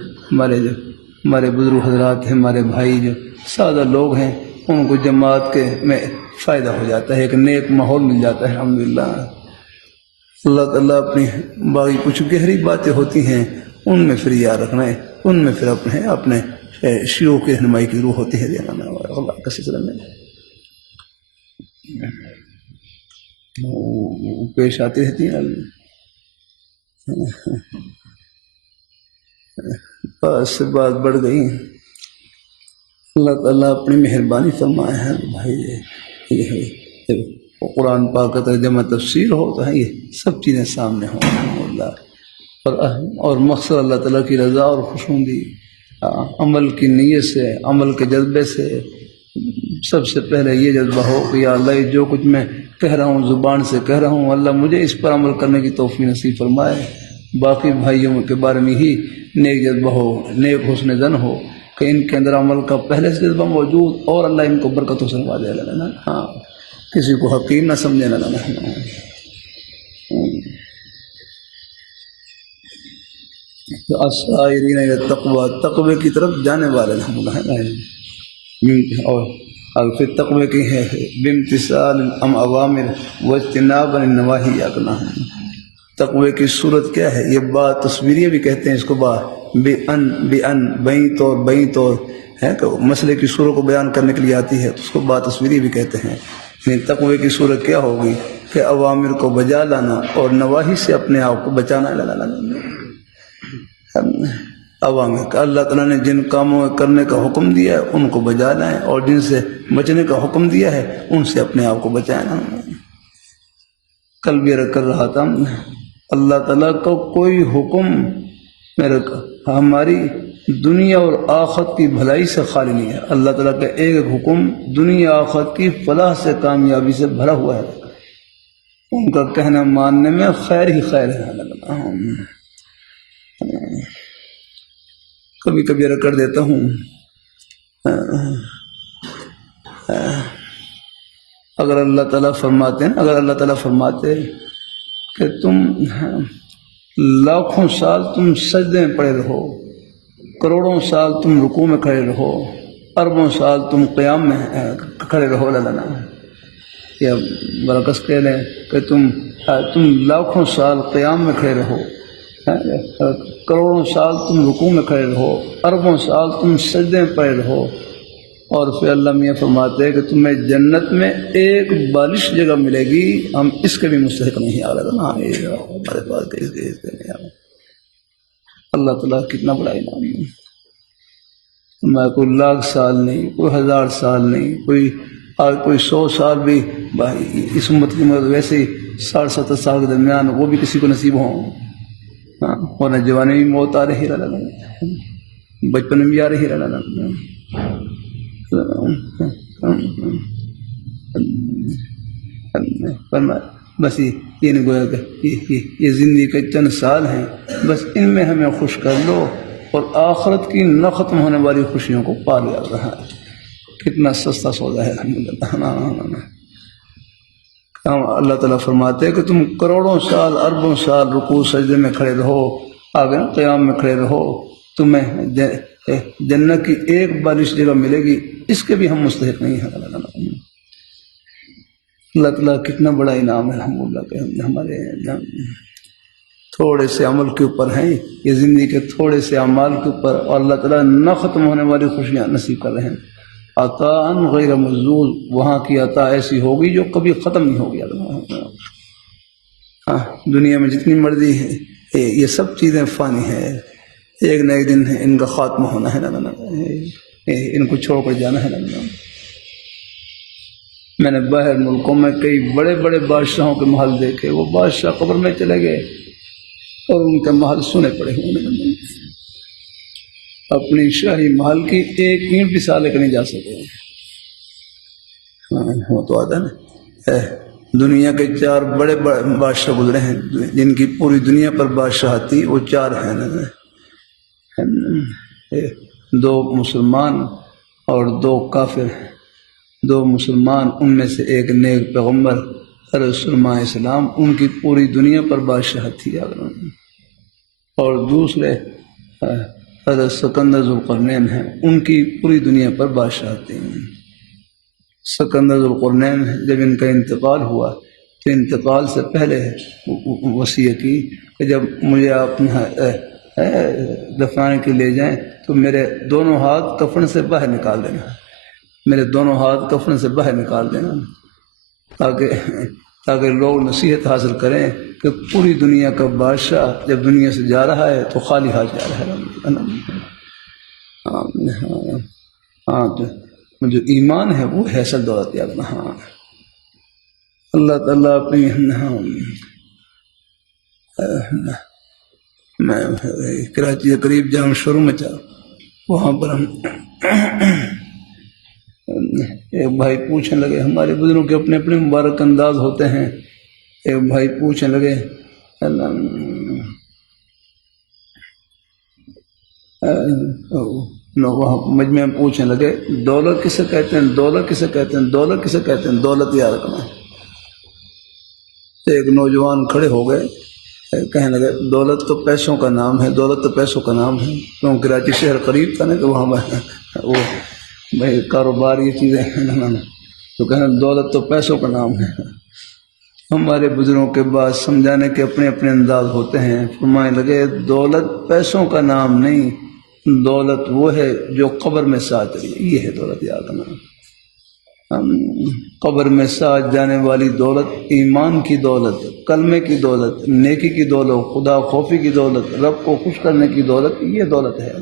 ہمارے بزرگ حضرات ہیں، ہمارے بھائی جو سادہ لوگ ہیں، ان کو جماعت کے میں فائدہ ہو جاتا ہے، ایک نیک ماحول مل جاتا ہے الحمدللہ. اللہ تعالیٰ اپنی باقی کچھ گہری باتیں ہوتی ہیں ان میں پھر یاد رکھنا ہے، ان میں پھر اپنے شیوخ کی رہنمائی کی روح ہوتی ہے اللہ کا سلسلہ میں پیش آتی رہتی ہیں. بس بات بڑھ گئی. اللہ تعالیٰ اپنی مہربانی فرمائے ہیں بھائی. قرآن پاک کا ترجمہ تفسیر ہو تو یہ سب چیزیں سامنے ہوں اللہ، اور مقصد اللہ تعالیٰ کی رضا اور خوشنودی، عمل کی نیت سے، عمل کے جذبے سے. سب سے پہلے یہ جذبہ ہو کہ یا اللہ جو کچھ میں کہہ رہا ہوں زبان سے کہہ رہا ہوں، اللہ مجھے اس پر عمل کرنے کی توفیق نصیب فرمائے. باقی بھائیوں کے بارے میں ہی نیک جذبہ ہو، نیک حسن زن ہو کہ ان کے اندر عمل کا پہلے سے جذبہ موجود، اور اللہ ان کو برکتوں سے نوازے. ہاں کسی کو حقیر نہ سمجھے نہ السائرین الی التقوی، تقوی کی طرف جانے والے اور اور پھر تقوی کی ہے بامتثال الامر واجتناب النواہی یقنا. تقوی کی صورت کیا ہے؟ یہ بات تصویریہ بھی کہتے ہیں اس کو، بے ان بیں طور ہے کہ مسئلے کی صورت کو بیان کرنے کے لیے آتی ہے تو اس کو بات تصویری بھی کہتے ہیں. یعنی تقوی کی صورت کیا ہوگی کہ اوامر کو بجا لانا اور نواہی سے اپنے آپ کو بچانا. عوامر کا اللہ تعالیٰ نے جن کاموں کرنے کا حکم دیا ہے ان کو بجا لائیں، اور جن سے بچنے کا حکم دیا ہے ان سے اپنے آپ کو بچائیں. کل بھی کر رہا تھا، اللہ تعالیٰ کا کوئی حکم ہماری دنیا اور آخرت کی بھلائی سے خالی نہیں ہے. اللہ تعالیٰ کا ایک ایک حکم دنیا آخرت کی فلاح سے کامیابی سے بھرا ہوا ہے. ان کا کہنا ماننے میں خیر ہی خیر ہے. کبھی کبھی کر دیتا ہوں، اگر اللہ تعالیٰ فرماتے کہ تم لاکھوں سال تم سجدے میں پڑے رہو، کروڑوں سال تم رکوع میں کھڑے رہو، اربوں سال تم قیام میں کھڑے رہو، یا برعکس کہہ لیں کہ تم لاکھوں سال قیام میں کھڑے رہو، کروڑوں سال تم رکوع میں کھڑے رہو، اربوں سال تم سجدے میں پڑے رہو، اور پھر اللہ میاں فرماتے ہیں کہ تمہیں جنت میں ایک بالش جگہ ملے گی، ہم اس کے بھی مستحق نہیں. ہمارے پاس اللہ تعالیٰ کتنا بڑا انعام ہے. میں کوئی لاکھ سال نہیں، کوئی 1000 سال نہیں، کوئی 100 سال بھی اس امت کی مدد ویسے ہی 60-70 سال کے درمیان وہ بھی کسی کو نصیب ہوں، ورنہ جوانی میں موت آ رہی، بچپن میں بھی آ رہی. بس یہ نہیں گویا کہ یہ زندگی کے چند سال ہیں، بس ان میں ہمیں خوش کر لو اور آخرت کی نہ ختم ہونے والی خوشیوں کو پا لیا. رہا ہے کتنا سستا سودا ہے. اللہ تعالیٰ فرماتے ہیں کہ تم کروڑوں سال اربوں سال رکوع سجدے میں کھڑے رہو، آگے قیام میں کھڑے رہو، تمہیں جنت کی ایک بالش جگہ ملے گی، اس کے بھی ہم مستحق نہیں ہیں. اللہ تعالیٰ کتنا بڑا انعام ہے الحمدللہ کہ ہمارے تھوڑے سے عمل کے اوپر ہیں، یہ زندگی کے تھوڑے سے اعمال کے اوپر، اور اللہ تعالیٰ نہ ختم ہونے والی خوشیاں نصیب کر رہے ہیں. عطاء غیر مجذوذ، وہاں کی عطا ایسی ہوگی جو کبھی ختم نہیں ہوگی. دنیا میں جتنی مرضی ہے یہ سب چیزیں فانی ہیں، ایک نہ ایک دن ان کا خاتمہ ہونا ہے، ان کو چھوڑ کر جانا ہے. میں نے باہر ملکوں میں کئی بڑے بڑے بادشاہوں کے محل دیکھے، وہ بادشاہ قبر میں چلے گئے اور ان کے محل سنے پڑے ہوئے، اپنی شاہی محل کی ایک اینٹ بھی سالے کے نہیں جا سکے. وہ تو آتا نا، دنیا کے 4 بڑے بادشاہ گزرے ہیں جن کی پوری دنیا پر بادشاہ تھی، وہ 4 ہیں نا، 2 مسلمان اور 2 کافر. 2 مسلمان، ان میں سے ایک نیک پیغمبر حضرت سلیمان علیہ السلام، ان کی پوری دنیا پر بادشاہ تھی، اور دوسرے حضرت سکندر ذوالقرنین ہیں، ان کی پوری دنیا پر بادشاہ تھی. سکندر ذوالقرنین جب ان کا انتقال ہوا تو انتقال سے پہلے وصیت کی کہ جب مجھے آپ دفنانے کے لے جائیں تو میرے دونوں ہاتھ کفن سے باہر نکال دینا، میرے دونوں ہاتھ کفن سے باہر نکال دینا، تاکہ لوگ نصیحت حاصل کریں کہ پوری دنیا کا بادشاہ جب دنیا سے جا رہا ہے تو خالی ہاتھ جا رہا ہے. ہاں جو ایمان ہے وہ ہے اصل دولت یاد رکھنا. ہاں اللہ تعالیٰ اپنی میں کراچی کے قریب جہاں شروع میں تھا وہاں پر ہم ایک بھائی پوچھنے لگے، ہمارے بزرگوں کے اپنے اپنے مبارک انداز ہوتے ہیں. ایک بھائی پوچھنے لگے وہاں مجمع میں پوچھنے لگے دولت کسے کہتے ہیں، دولت کسے کہتے ہیں، دولت کسے کہتے ہیں، دولت یاد رکھنا. ایک نوجوان کھڑے ہو گئے، کہنے لگے دولت تو پیسوں کا نام ہے، دولت تو پیسوں کا نام ہے. کیوں کراچی شہر قریب تھا نا، تو وہاں وہ بھائی کاروبار یہ چیزیں تو کہنا دولت تو پیسوں کا نام ہے۔ ہمارے بزرگوں کے بعد سمجھانے کے اپنے اپنے انداز ہوتے ہیں، فرمانے لگے دولت پیسوں کا نام نہیں، دولت وہ ہے جو قبر میں ساتھ رہی ہے، یہ ہے دولت، یاد رکھنا۔ قبر میں ساتھ جانے والی دولت ایمان کی دولت، کلمے کی دولت، نیکی کی دولت، خدا خوفی کی دولت، رب کو خوش کرنے کی دولت، یہ دولت ہے۔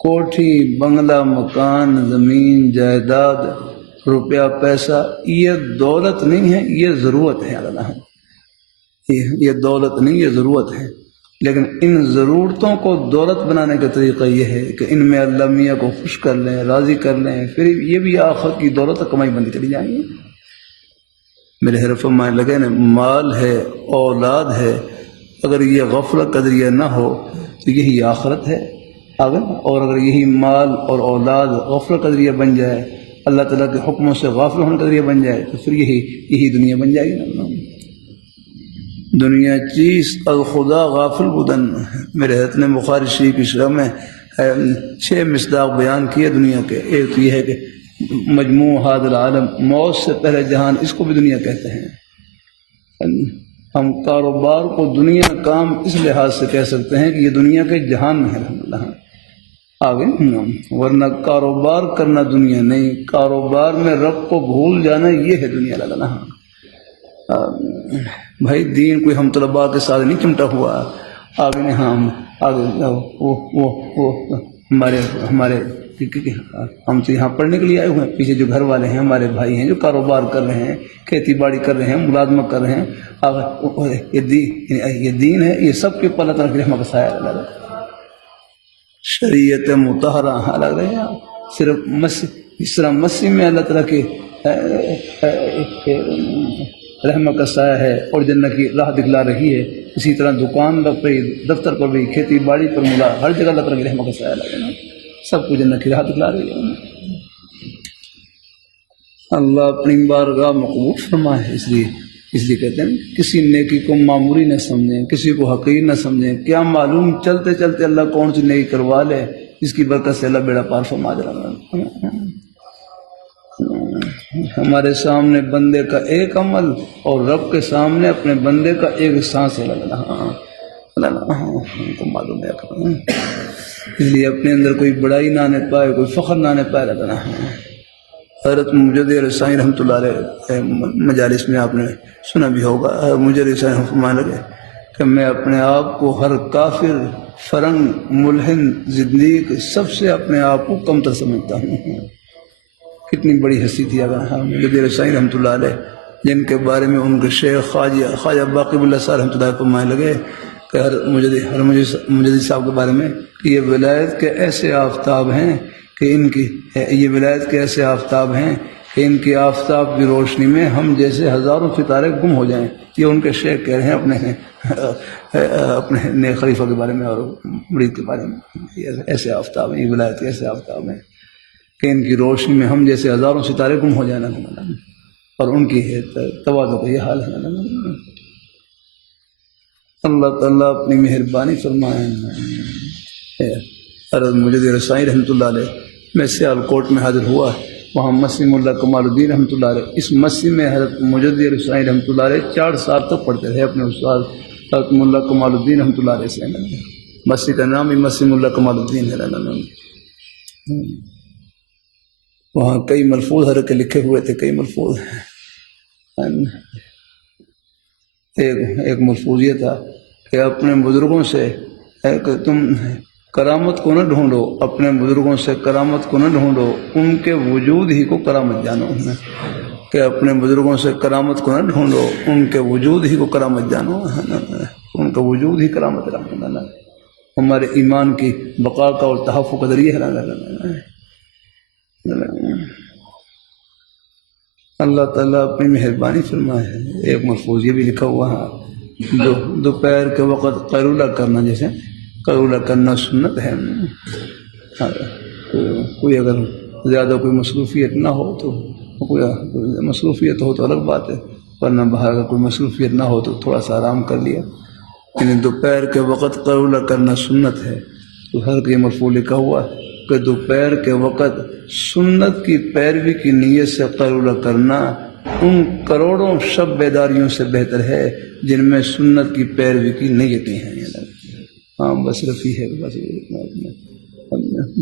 کوٹھی، بنگلہ، مکان، زمین، جائیداد، روپیہ، پیسہ، یہ دولت نہیں ہے، یہ ضرورت ہے۔ اللہ یہ دولت نہیں، یہ ضرورت ہے، لیکن ان ضرورتوں کو دولت بنانے کا طریقہ یہ ہے کہ ان میں اللہ میاں کو خوش کر لیں، راضی کر لیں، پھر یہ بھی آخرت کی دولت کمائی بنتی چلی جائیں گی۔ میرے حرف فرمانے لگے نا، مال ہے، اولاد ہے، اگر یہ غفلت کا ذریعہ نہ ہو تو یہی آخرت ہے آگے، اور اگر یہی مال اور اولاد غفلت کا ذریعہ بن جائے، اللہ تعالیٰ کے حکموں سے غافل ہونے کا ذریعہ بن جائے، تو پھر یہی دنیا بن جائے گی۔ دنیا چیز الخدا غافل بدن، میرے حضرت نے بخاری شریف کی شرح میں 6 مصداق بیان کیے دنیا کے۔ ایک تو یہ ہے کہ مجموع حاضر العالم، موت سے پہلے جہان، اس کو بھی دنیا کہتے ہیں۔ ہم کاروبار کو دنیا کام اس لحاظ سے کہہ سکتے ہیں کہ یہ دنیا کے جہان میں ہے الحمدللہ آگے، ورنہ کاروبار کرنا دنیا نہیں، کاروبار میں رب کو بھول جانا یہ ہے دنیا لگنا۔ بھائی دین کوئی ہم طلباء کے ساتھ نہیں چمٹا ہوا آگے نہیں، ہم آگے وہ ہمارے ہم تو یہاں پڑھنے کے لیے آئے ہوئے ہیں، پیچھے جو گھر والے ہیں ہمارے بھائی ہیں جو کاروبار کر رہے ہیں، کھیتی باڑی کر رہے ہیں، ملازمت کر رہے ہیں، یہ دین ہے، یہ سب کے اوپر اللہ تعالیٰ کی رحمت کا سایہ لگا۔ شریعت مطہرہ الگ رہے، صرف اس طرح مسیح میں اللہ تعالیٰ کی رحمت کا سایہ ہے اور جنت کی راہ دکھلا رہی ہے، اسی طرح دکان پر، دفتر پر بھی، کھیتی باڑی پر، ملا ہر جگہ اللہ تعالیٰ کی رحمت کا سایہ لگا، سب کو جنت کی راہ دکھلا رہی ہے۔ اللہ اپنی بارگاہ مقبول فرمائے، اس لیے کہتے ہیں کسی نیکی کو معمولی نہ سمجھیں، کسی کو حقیر نہ سمجھیں، کیا معلوم چلتے چلتے اللہ کون سی نیکی کروا لے جس کی برکت سے اللہ بیڑا پار فرما دے رہا۔ ہمارے سامنے بندے کا ایک عمل اور رب کے سامنے اپنے بندے کا ایک سانس ہے کو معلوم ہے، اس لیے اپنے اندر کوئی بڑائی نہ آنے پائے، کوئی فخر نہ آنے پائے لگنا۔ حضرت مجدد رسائی رحمۃ اللہ علیہ مجالس میں آپ نے سنا بھی ہوگا، مجدد رسائی فرمانے لگے کہ میں اپنے آپ کو ہر کافر، فرنگ، ملحد، زندیق سب سے اپنے آپ کو کم تر سمجھتا ہوں۔ کتنی بڑی ہستی تھی مجدد رسائی رحمۃ اللہ علیہ، جن کے بارے میں ان کے شیخ خواجہ باقی اللہ صاحب رحمۃ اللہ فرمانے لگے کہ مجدد صاحب کے بارے میں کہ یہ ولایت کے ایسے آفتاب ہیں کہ ان کی آفتاب کی روشنی میں ہم جیسے ہزاروں ستارے گم ہو جائیں۔ یہ ان کے شیخ کہہ رہے ہیں اپنے نئے خلیفہ کے بارے میں اور مرید کے بارے میں، ایسے آفتاب ہیں، یہ ولایت کے ایسے آفتاب ہیں کہ ان کی روشنی میں ہم جیسے ہزاروں ستارے گم ہو جائیں، اور ان کی تواضع کا یہ حال ہے۔ اللہ تعالیٰ اپنی مہربانی فرمائے۔ حضرت مجدد رسائی رحمۃ اللہ علیہ میں سیالکوٹ میں حاضر ہوا، وہاں مسیح ملا کمال الدین رحمۃ اللہ علیہ، اس مسجد میں حضرت مجدد رسائی رحمۃ اللہ علیہ 4 سال تک پڑھتے رہے اپنے استاد حضرت ملا کمال الدین رحمۃ اللہ علیہ سے۔ مسجد کا نام ہی مسیح ملا کمال الدین ہے۔ وہاں کئی ملفوظ حضرت کے لکھے ہوئے تھے، کئی ملفوظ۔ ایک ملفوظ یہ تھا کہ اپنے بزرگوں سے کہ تم کرامت کو نہ ڈھونڈو، اپنے بزرگوں سے کرامت کو نہ ڈھونڈو، ان کے وجود ہی کو کرامت جانو۔ کہ اپنے بزرگوں سے کرامت کو نہ ڈھونڈو، ان کے وجود ہی کو کرامت جانو، ان کا وجود ہی کرامت ہے۔ ہمارے ایمان کی بقا کا اور تحفظ کا ذریعہ ہے۔ اللہ تعالیٰ اپنی مہربانی فرمائے۔ ایک ملفوظ یہ بھی لکھا ہوا ہے، دوپہر کے وقت قیلولہ کرنا، جیسے قیلولہ کرنا سنت ہے۔ کوئی اگر زیادہ کوئی مصروفیت نہ ہو تو، کوئی مصروفیت ہو تو الگ بات ہے، ورنہ باہر اگر کوئی مصروفیت نہ ہو تو تھوڑا سا آرام کر لیا، یعنی دوپہر کے وقت قیلولہ کرنا سنت ہے۔ تو ہر یہ ملفوظ لکھا ہوا کہ دوپہر کے وقت سنت کی پیروی کی نیت سے قیلولہ کرنا ان کروڑوں شب بیداریوں سے بہتر ہے جن میں سنت کی پیروی کی نیتیں ہیں۔ ہاں بس رفیع ہے، بس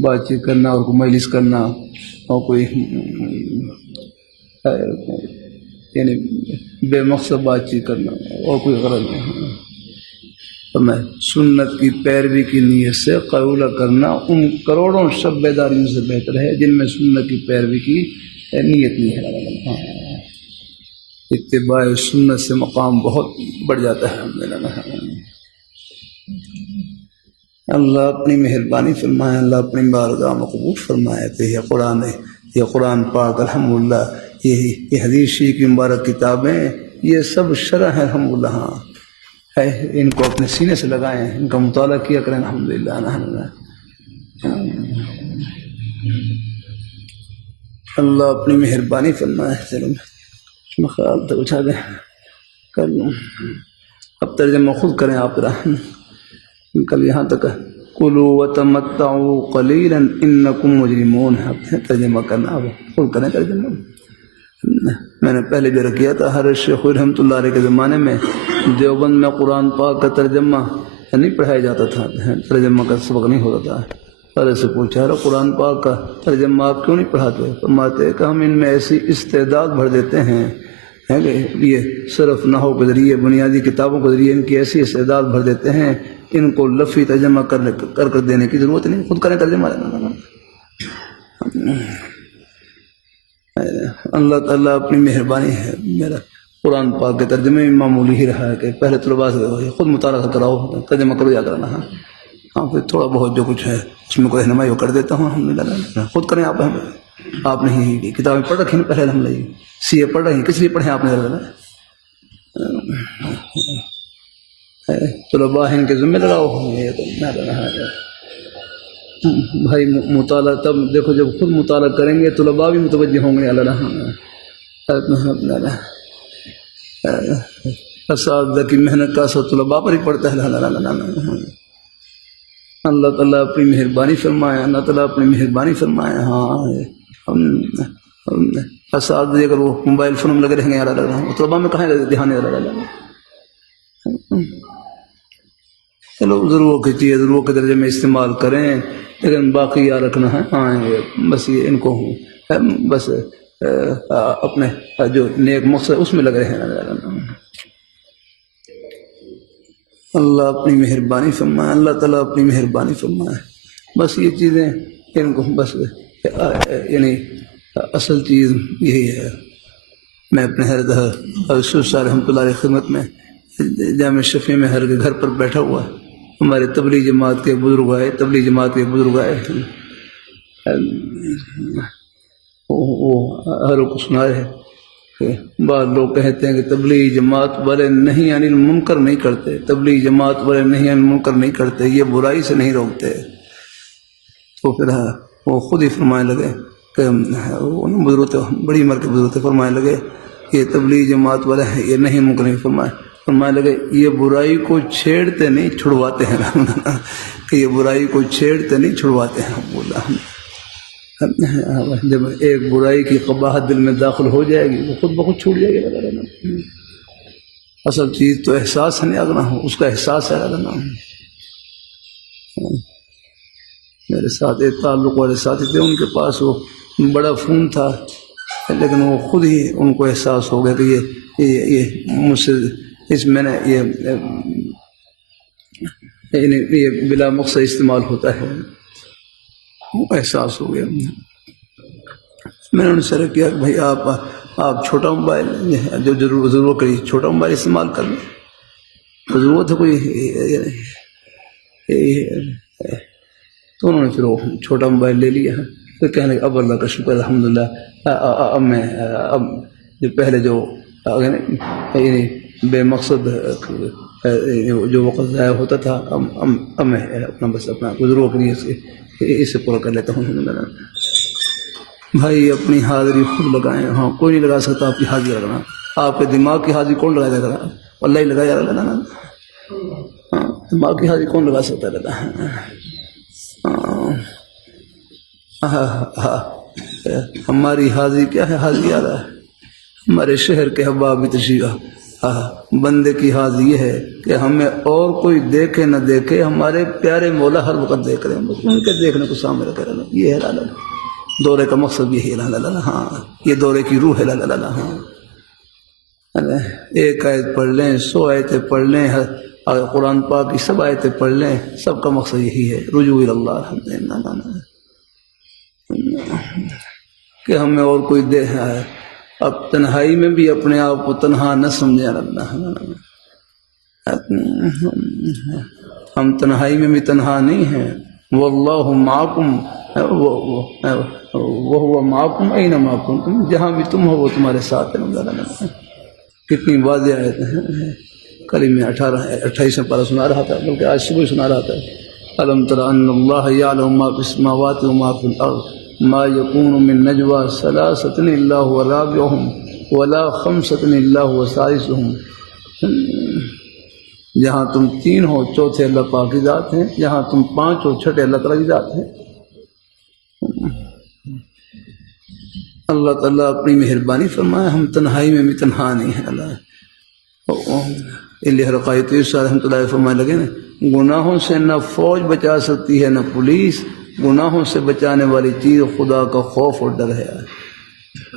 بات چیت کرنا اور کوئی مجلس کرنا اور کوئی یعنی بے مقصد بات چیت کرنا اور کوئی غرض نہیں۔ تو میں سنت کی پیروی کی نیت سے قیلولہ کرنا ان کروڑوں شب بیداریوں سے بہتر ہے جن میں سنت کی پیروی کی نیت نہیں ہے۔ اتباع سنت سے مقام بہت بڑھ جاتا ہے۔ اللہ اپنی مہربانی فرمائے، اللہ اپنی بارگاہ میں قبول فرمائے۔ تو یہ قرآن پاک الحمدللہ، یہ حدیث شریف کی مبارک کتابیں، یہ سب شرح ہے الحمدللہ۔ ہاں ہے، ان کو اپنے سینے سے لگائیں، ان کا مطالعہ کیا کریں الحمدللہ۔ اللہ اپنی مہربانی فرمائے۔ چلو میں خیال تک اٹھا دیں کر لوں، اب ترجمہ خود کریں آپ رہا۔ کل یہاں تک کلوا وتمتعوا قلیلا انکم مجرمون، ترجمہ کرنا اب خود کریں ترجمہ۔ میں نے پہلے بھی کیا تھا، حضرت شیخ رحمۃ اللہ علیہ کے زمانے میں دیوبند میں قرآن پاک کا ترجمہ نہیں پڑھایا جاتا تھا، ترجمہ کا سبق نہیں ہوتا تھا۔ حضرت سے پوچھا، قرآن پاک کا ترجمہ آپ کیوں نہیں پڑھاتے؟ فرماتے کہ ہم ان میں ایسی استعداد بھر دیتے ہیں کہ یہ صرف نحو کے ذریعے، بنیادی کتابوں کے ذریعے ان کی ایسی استعداد بھر دیتے ہیں، ان کو لفظی ترجمہ کر دینے کی ضرورت نہیں، خود کریں ترجمہ۔ اللہ تعالیٰ اپنی مہربانی ہے، میرا قرآن پاک کے ترجمے میں معمولی ہی رہا ہے کہ پہلے طلباء سے خود مطالعہ کراؤ، ترجمہ کرو یا کرانا۔ ہاں پھر تھوڑا بہت جو کچھ ہے اس میں کوئی رہنمائی وہ کر دیتا ہوں الحمدللہ۔ خود کریں آپ نے ہی کتابیں پڑھ رکھی ہیں پہلے الحمدللہ، سی اے پڑھ رہی ہیں، کس لیے پڑھیں آپ نے؟ طلباء ان کے ذمہ لگاؤ بھائی مطالعہ۔ تب دیکھو جب خود مطالعہ کریں گے طلباء بھی متوجہ ہوں گے۔ اساتذہ کی محنت کا اثر طلباء پر ہی پڑتا ہے۔ اللہ تعالیٰ اپنی مہربانی فرمائے، اللہ تعالیٰ اپنی مہربانی فرمائے۔ ہاں اساتذہ اگر وہ موبائل فون میں لگے رہیں گے طلباء میں کہاں دھیان نہیں۔ چلو ضرورت کی چیز ضرورت کے درجے میں استعمال کریں، لیکن باقی یاد رکھنا ہے ہاں بس یہ ان کو بس اپنے جو نیک مقصد اس میں لگ رہے ہیں۔ اللہ اپنی مہربانی فرمائے، اللہ تعالیٰ اپنی مہربانی فرمائے۔ بس یہ چیزیں ان کو بس یعنی اصل چیز یہی ہے۔ میں اپنے حضرت صاحب رحمۃ اللہ علیہ خدمت میں جامع شفیع میں ہر گھر پر بیٹھا ہوا، ہمارے تبلیغ جماعت کے بزرگ آئے، وہ ہر کو سنا رہے کہ بعض لوگ کہتے ہیں کہ تبلیغ جماعت والے نہیں انل منکر نہیں کرتے، تبلیغ جماعت والے نہیں انل منکر نہیں کرتے، یہ برائی سے نہیں روکتے۔ تو پھر وہ خود ہی فرمانے لگے کہ بزرگ بڑی عمر کے بزرگ فرمانے لگے یہ تبلیغ جماعت والے ہیں، یہ نہیں منکر نہیں فرمانے لگے یہ برائی کو چھیڑتے نہیں چھڑواتے ہیں کہ یہ برائی کو چھیڑتے نہیں چھڑواتے ہیں۔ بولا جب ایک برائی کی قباحت دل میں داخل ہو جائے گی وہ خود بخود چھوٹ جائے گی۔ اصل چیز تو احساس ہے، نہیں ہو اس کا احساس ہے۔ میرے ساتھ ایک تعلق والے ساتھی تھے، ان کے پاس وہ بڑا فون تھا، لیکن وہ خود ہی ان کو احساس ہو گیا کہ یہ مجھ سے اس میں نے یہ بلا مقصد استعمال ہوتا ہے، احساس ہو گیا۔ میں نے ان سے کیا کہ بھائی آپ چھوٹا موبائل جو ضرورت کری چھوٹا موبائل استعمال کر لیں، ضرورت ہے کوئی۔ تو انہوں نے پھر وہ چھوٹا موبائل لے لیا، پھر کہنے لگے اب اللہ کا شکر الحمدللہ، اب میں جو پہلے جو بے مقصد جو وقت ضائع ہوتا تھا اب میں اپنا بس اپنا ضرورت کے لیے اسے پورا کر لیتا ہوں۔ بھائی اپنی حاضری خود لگائیں، ہاں کوئی نہیں لگا سکتا آپ کی حاضری لگانا، آپ کے دماغ کی حاضری کون لگائے گا؟ اللہ ہی لگایا گا۔ ہاں دماغ کی حاضری کون لگا سکتا ہے؟ ہماری حاضی کیا ہے؟ حاضی آ رہا ہے ہمارے شہر کے حباب تشریف بندے کی حاضی یہ ہے کہ ہمیں اور کوئی دیکھے نہ دیکھے، ہمارے پیارے مولا ہر وقت دیکھ رہے ہیں، بس ان کے دیکھنے کو سامنے رکھ رہے ہیں۔ یہ ہے لا لا دورے کا مقصد یہ ہے، لا لا لا ہاں یہ دورے کی روح ہے، لا لا لا ہاں۔ ایک آیت پڑھ لیں، 100 آیتیں پڑھ لیں، قرآن پاک کی سب آیتیں پڑھ لیں، سب کا مقصد یہی ہے، رجوع اللہ کہ ہمیں اور کوئی ہے۔ اب تنہائی میں بھی اپنے آپ کو تنہا نہ سمجھیں اللہ، ہم تنہائی میں بھی تنہا نہیں ہیں، واللہ معکم وہو معکم اینما کنتم، جہاں بھی تم ہو وہ تمہارے ساتھ ہے۔ کتنی واضح آیت ہے۔ کل ہی میں 28 پارہ سنا رہا تھا، بلکہ آج صبح سنا رہا تھا، الم تر ان اللہ یعلم ما فی السماوات وما فی الارض ما یکون من نجوى ثلاثة الا هو رابعهم ولا خمسة الا هو سادسهم۔ جہاں تم 3 ہو چوتھے اللہ پاک کی ذات ہیں، جہاں تم 5 ہو چھٹے اللہ تعالیٰ کی ذات ہیں۔ اللہ تعالیٰ اپنی مہربانی فرمائے، ہم تنہائی میں بھی تنہا نہیں ہیں۔ اللہ رقایت رحمۃ اللہ فرمانے لگے نا، گناہوں سے نہ فوج بچا سکتی ہے نہ پولیس، گناہوں سے بچانے والی چیز خدا کا خوف اور ڈر ہے۔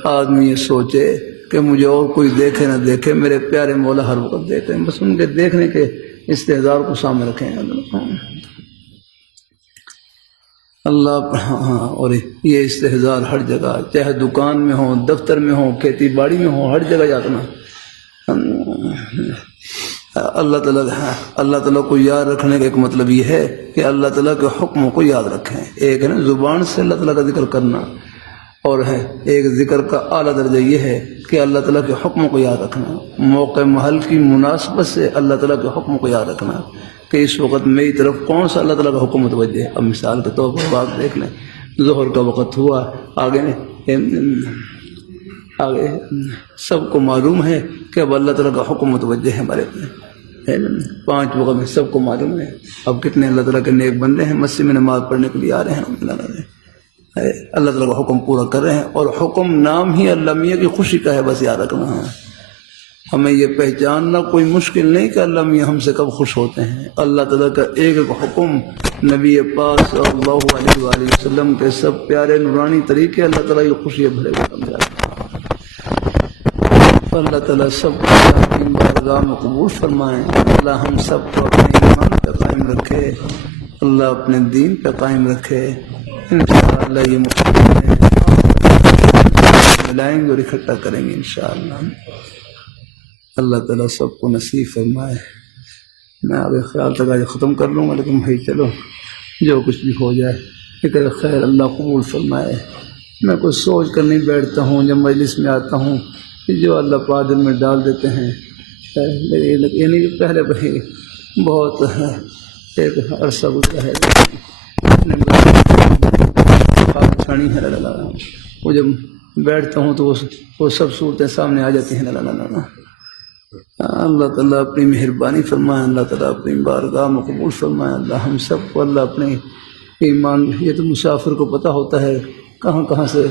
آدمی یہ سوچے کہ مجھے اور کوئی دیکھے نہ دیکھے، میرے پیارے مولا ہر وقت دیکھیں، بس ان کے دیکھنے کے استحضار کو سامنے رکھیں اللہ۔ ہاں، اور یہ استحضار ہر جگہ، چاہے دکان میں ہو، دفتر میں ہو، کھیتی باڑی میں ہو، ہر جگہ جانا اللہ تعالیٰ کو یاد رکھنے کا ایک مطلب یہ ہے کہ اللہ تعالیٰ کے حکموں کو یاد رکھیں۔ ایک ہے نا زبان سے اللہ تعالیٰ کا ذکر کرنا، اور ہے ایک ذکر کا اعلیٰ درجہ یہ ہے کہ اللہ تعالیٰ کے حکموں کو یاد رکھنا، موقع محل کی مناسبت سے اللہ تعالیٰ کے حکموں کو یاد رکھنا کہ اس وقت میری طرف کون سا اللہ تعالیٰ کا حکم متوجہ ہے۔ اب مثال کے طور پر آپ دیکھ لیں، ظہر کا وقت ہوا، آگے سب کو معلوم ہے کہ اب اللہ تعالیٰ کا حکم متوجہ ہے ہمارے پہ، 5 وقت میں سب کو معلوم ہے۔ اب کتنے اللہ تعالیٰ کے نیک بندے ہیں مسجد میں نماز پڑھنے کے لیے آ رہے ہیں، اللہ تعالیٰ کا حکم پورا کر رہے ہیں، اور حکم نام ہی اللہ میاں کی خوشی کا ہے، بس یاد رکھنا ہے۔ ہمیں یہ پہچاننا کوئی مشکل نہیں کہ اللہ میاں ہم سے کب خوش ہوتے ہیں۔ اللہ تعالیٰ کا ایک ایک حکم نبی پاک صلی اللہ علیہ وآلہ وسلم کے سب پیارے نورانی طریقے اللہ تعالیٰ کی خوشی بھرے ہوئے۔ اللہ تعالیٰ سب کو اپنی بارگاہ میں قبول فرمائیں، اللہ ہم سب کو اپنے ایمان پہ قائم رکھے، اللہ اپنے دین پہ قائم رکھے۔ انشاءاللہ یہ ملائیں گے اور اکٹھا کریں گے انشاءاللہ۔ اللہ تعالیٰ سب کو نصیب فرمائے۔ میں آگے خیال تک آج ختم کر لوں گا، لیکن بھائی چلو جو کچھ بھی ہو جائے فکر خیر اللہ قبول فرمائے۔ میں کچھ سوچ کر نہیں بیٹھتا ہوں جب مجلس میں آتا ہوں، جو اللہ پاک دل میں ڈال دیتے ہیں، یعنی پہلے بھائی بہت ایک عرصہ گزرا ہے چھانی ہے، وہ جب بیٹھتا ہوں تو وہ سب صورتیں سامنے آ جاتی ہیں۔ اللہ تعالیٰ اپنی مہربانی فرمائے، اللہ تعالیٰ اپنی بارگاہ میں قبول فرمائے۔ اللہ ہم سب کو اللہ اپنے ایمان، یہ تو مسافر کو پتہ ہوتا ہے کہاں کہاں سے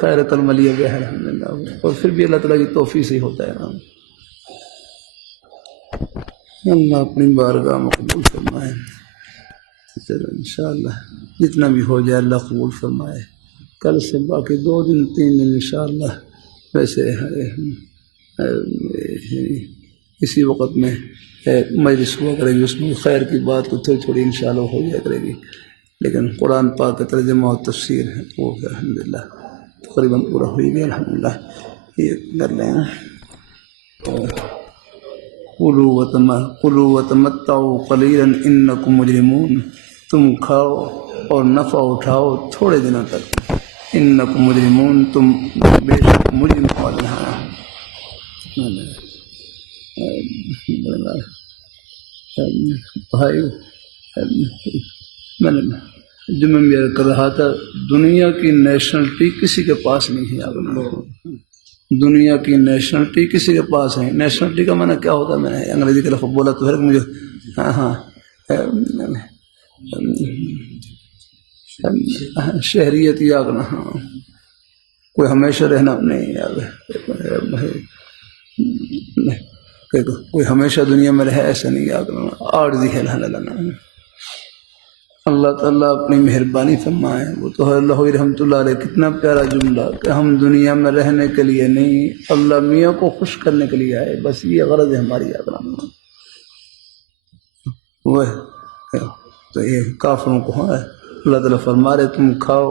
خیرت الملیہ گیا ہے الحمدللہ، اور پھر بھی اللہ تعالیٰ کی توفیق سے ہی ہوتا ہے۔ اللہ اپنی بارگاہ میں قبول فرمائے۔ چلو انشاءاللہ جتنا بھی ہو جائے اللہ قبول فرمائے۔ کل سے باقی 2 دن 3 دن انشاءاللہ ویسے اسی وقت میں مجلس ہوا کرے گی، اس میں خیر کی بات کو تھوڑی تھوڑی انشاءاللہ ہو جائے کرے گی، لیکن قرآن پاک کا ترجمہ اور تفسیر ہے وہ الحمدللہ تقریباً پورا ہوئی گیا الحمدللہ۔ یہ کر لیں، قُلُوا وَتَمَتَّعُوا قَلِيلًا إِنَّكُمْ مُجْرِمُونَ، تم کھاؤ اور نفع اٹھاؤ تھوڑے دنوں تک، انکم مجرمون، تم بے شک مجرم والے ہیں۔ بھائی میں نے جمعہ میں کر رہا تھا، دنیا کی نیشنلٹی کسی کے پاس نہیں ہے۔ دنیا کی نیشنلٹی کسی کے پاس ہے۔ نیشنلٹی کا معنی کیا ہوتا ہے؟ میں نے انگریزی کا لفظ بولا تو پھر مجھے شہریت یاد نہ، کوئی ہمیشہ رہنا نہیں یاد کوئی ہمیشہ دنیا میں رہے ایسا نہیں یاد کرنا، عارضی ہے لانا۔ اللہ تعالیٰ اپنی مہربانی فرمائے، وہ تو ہے اللہ رحمۃ اللہ علیہ، کتنا پیارا جملہ کہ ہم دنیا میں رہنے کے لیے نہیں، اللہ میاں کو خوش کرنے کے لیے آئے، بس یہ غرض ہے ہماری یاد کرنا۔ وہ تو یہ کافروں کو ہے اللہ تعالیٰ فرما رہے تم کھاؤ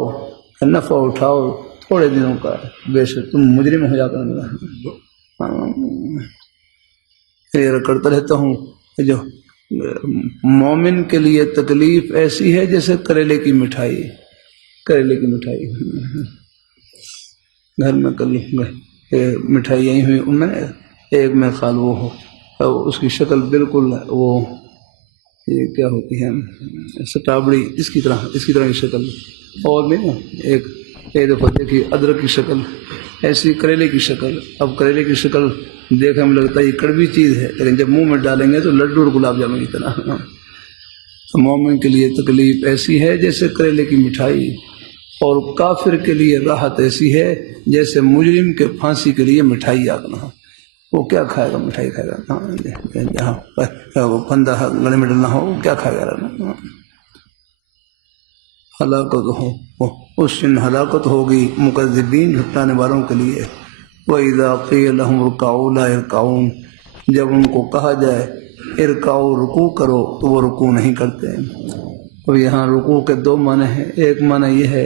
نفع اٹھاؤ تھوڑے دنوں کا، بے شک تم مجرم ہو جا کر۔ یہ کرتا رہتا ہوں، جو مومن کے لیے تکلیف ایسی ہے جیسے کریلے کی مٹھائی، کریلے کی مٹھائی گھر میں کل مٹھائی آئی ہوئی میں ایک میں خال وہ ہو، اس کی شکل بالکل وہ یہ کیا ہوتی ہے سٹابڑی، اس کی طرح کی شکل، اور بھی ایک دفعہ دیکھی ادرک کی شکل، ایسی کریلے کی شکل۔ اب کریلے کی شکل دیکھنے میں لگتا ہے یہ کڑوی چیز ہے، لیکن جب منہ میں ڈالیں گے تو لڈو اور گلاب جامن کی طرح۔ مومن کے لیے تکلیف ایسی ہے جیسے کریلے کی مٹھائی، اور کافر کے لیے راحت ایسی ہے جیسے مجرم کے پھانسی کے لیے مٹھائی آگنا۔ وہ کیا کھائے گا؟ مٹھائی کھائے گا، جہاں وہ پھندا گلے میں ڈلنا ہو وہ کیا کھائے گا؟ ہلاکت ہو، اس دن ہلاکت ہوگی مکذبین، جھٹلانے والوں کے لیے۔ وَإِذَا قِيلَ لَهُمُ ارْكَعُوا لَا يَرْكَعُونَ، جب ان کو کہا جائے ارکعوا رکوع کرو تو وہ رکوع نہیں کرتے۔ اور یہاں رکوع کے دو معنی ہیں، ایک معنی یہ ہے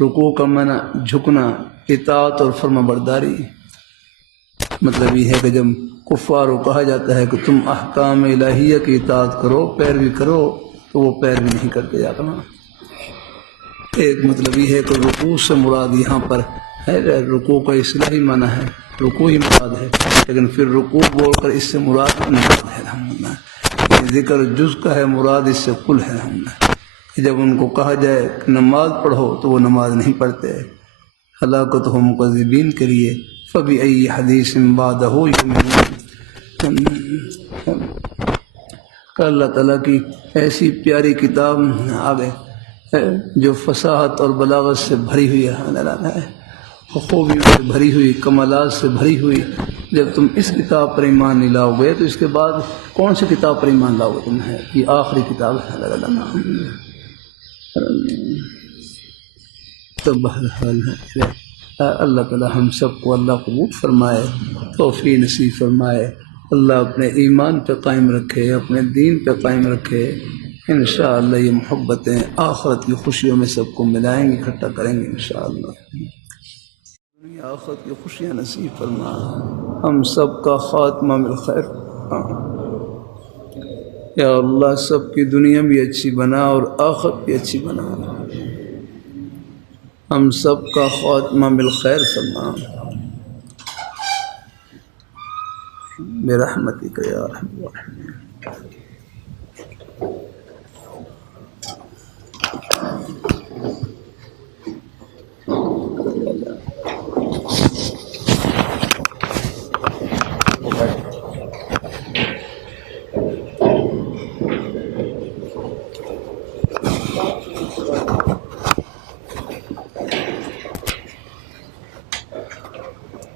رکوع کا معنی جھکنا، اطاعت اور فرما برداری، مطلب یہ ہے کہ جب کفار کو کہا جاتا ہے کہ تم احکام الہیہ کی اطاعت کرو، پیروی کرو، تو وہ پیروی نہیں کرتے جاتا۔ ایک مطلب یہ ہے کہ رکوع سے مراد یہاں پر ہے، رکوع کا اصطلاحی معنی ہے رکوع ہی مراد ہے، لیکن پھر رکوع بول کر اس سے مراد نماز ہے، ذکر جز کا ہے، مراد اس سے کل ہے۔ جب ان کو کہا جائے کہ نماز پڑھو تو وہ نماز نہیں پڑھتے۔ ہلاکت ہو مکذبین کے لیے، فبأي حدیث بعدہ یؤمنون، کہ اللہ تعالیٰ کی ایسی پیاری کتاب آگے جو فصاحت اور بلاغت سے بھری ہوئی ہے، خوبیوں سے بھری ہوئی، کمالات سے بھری ہوئی، جب تم اس کتاب پر ایمان نہیں لاؤ گے تو اس کے بعد کون سی کتاب پر ایمان لاؤ گے؟ تم ہے یہ آخری کتاب ہے۔ تو بہرحال اللہ تعالی ہم سب کو اللہ قبول فرمائے، توفیق نصیب فرمائے، اللہ اپنے ایمان پہ قائم رکھے، اپنے دین پہ قائم رکھے۔ انشاءاللہ یہ محبتیں آخرت کی خوشیوں میں سب کو ملائیں گے، اکٹھا کریں گے انشاءاللہ۔ دنیا آخرت کی خوشیاں نصیب فرما، ہم سب کا خاتمہ بالخیر۔ یا اللہ سب کی دنیا بھی اچھی بنا اور آخرت بھی اچھی بنا، ہم سب کا خاتمہ بالخیر فرما، برحمتک یا ارحم الراحمین۔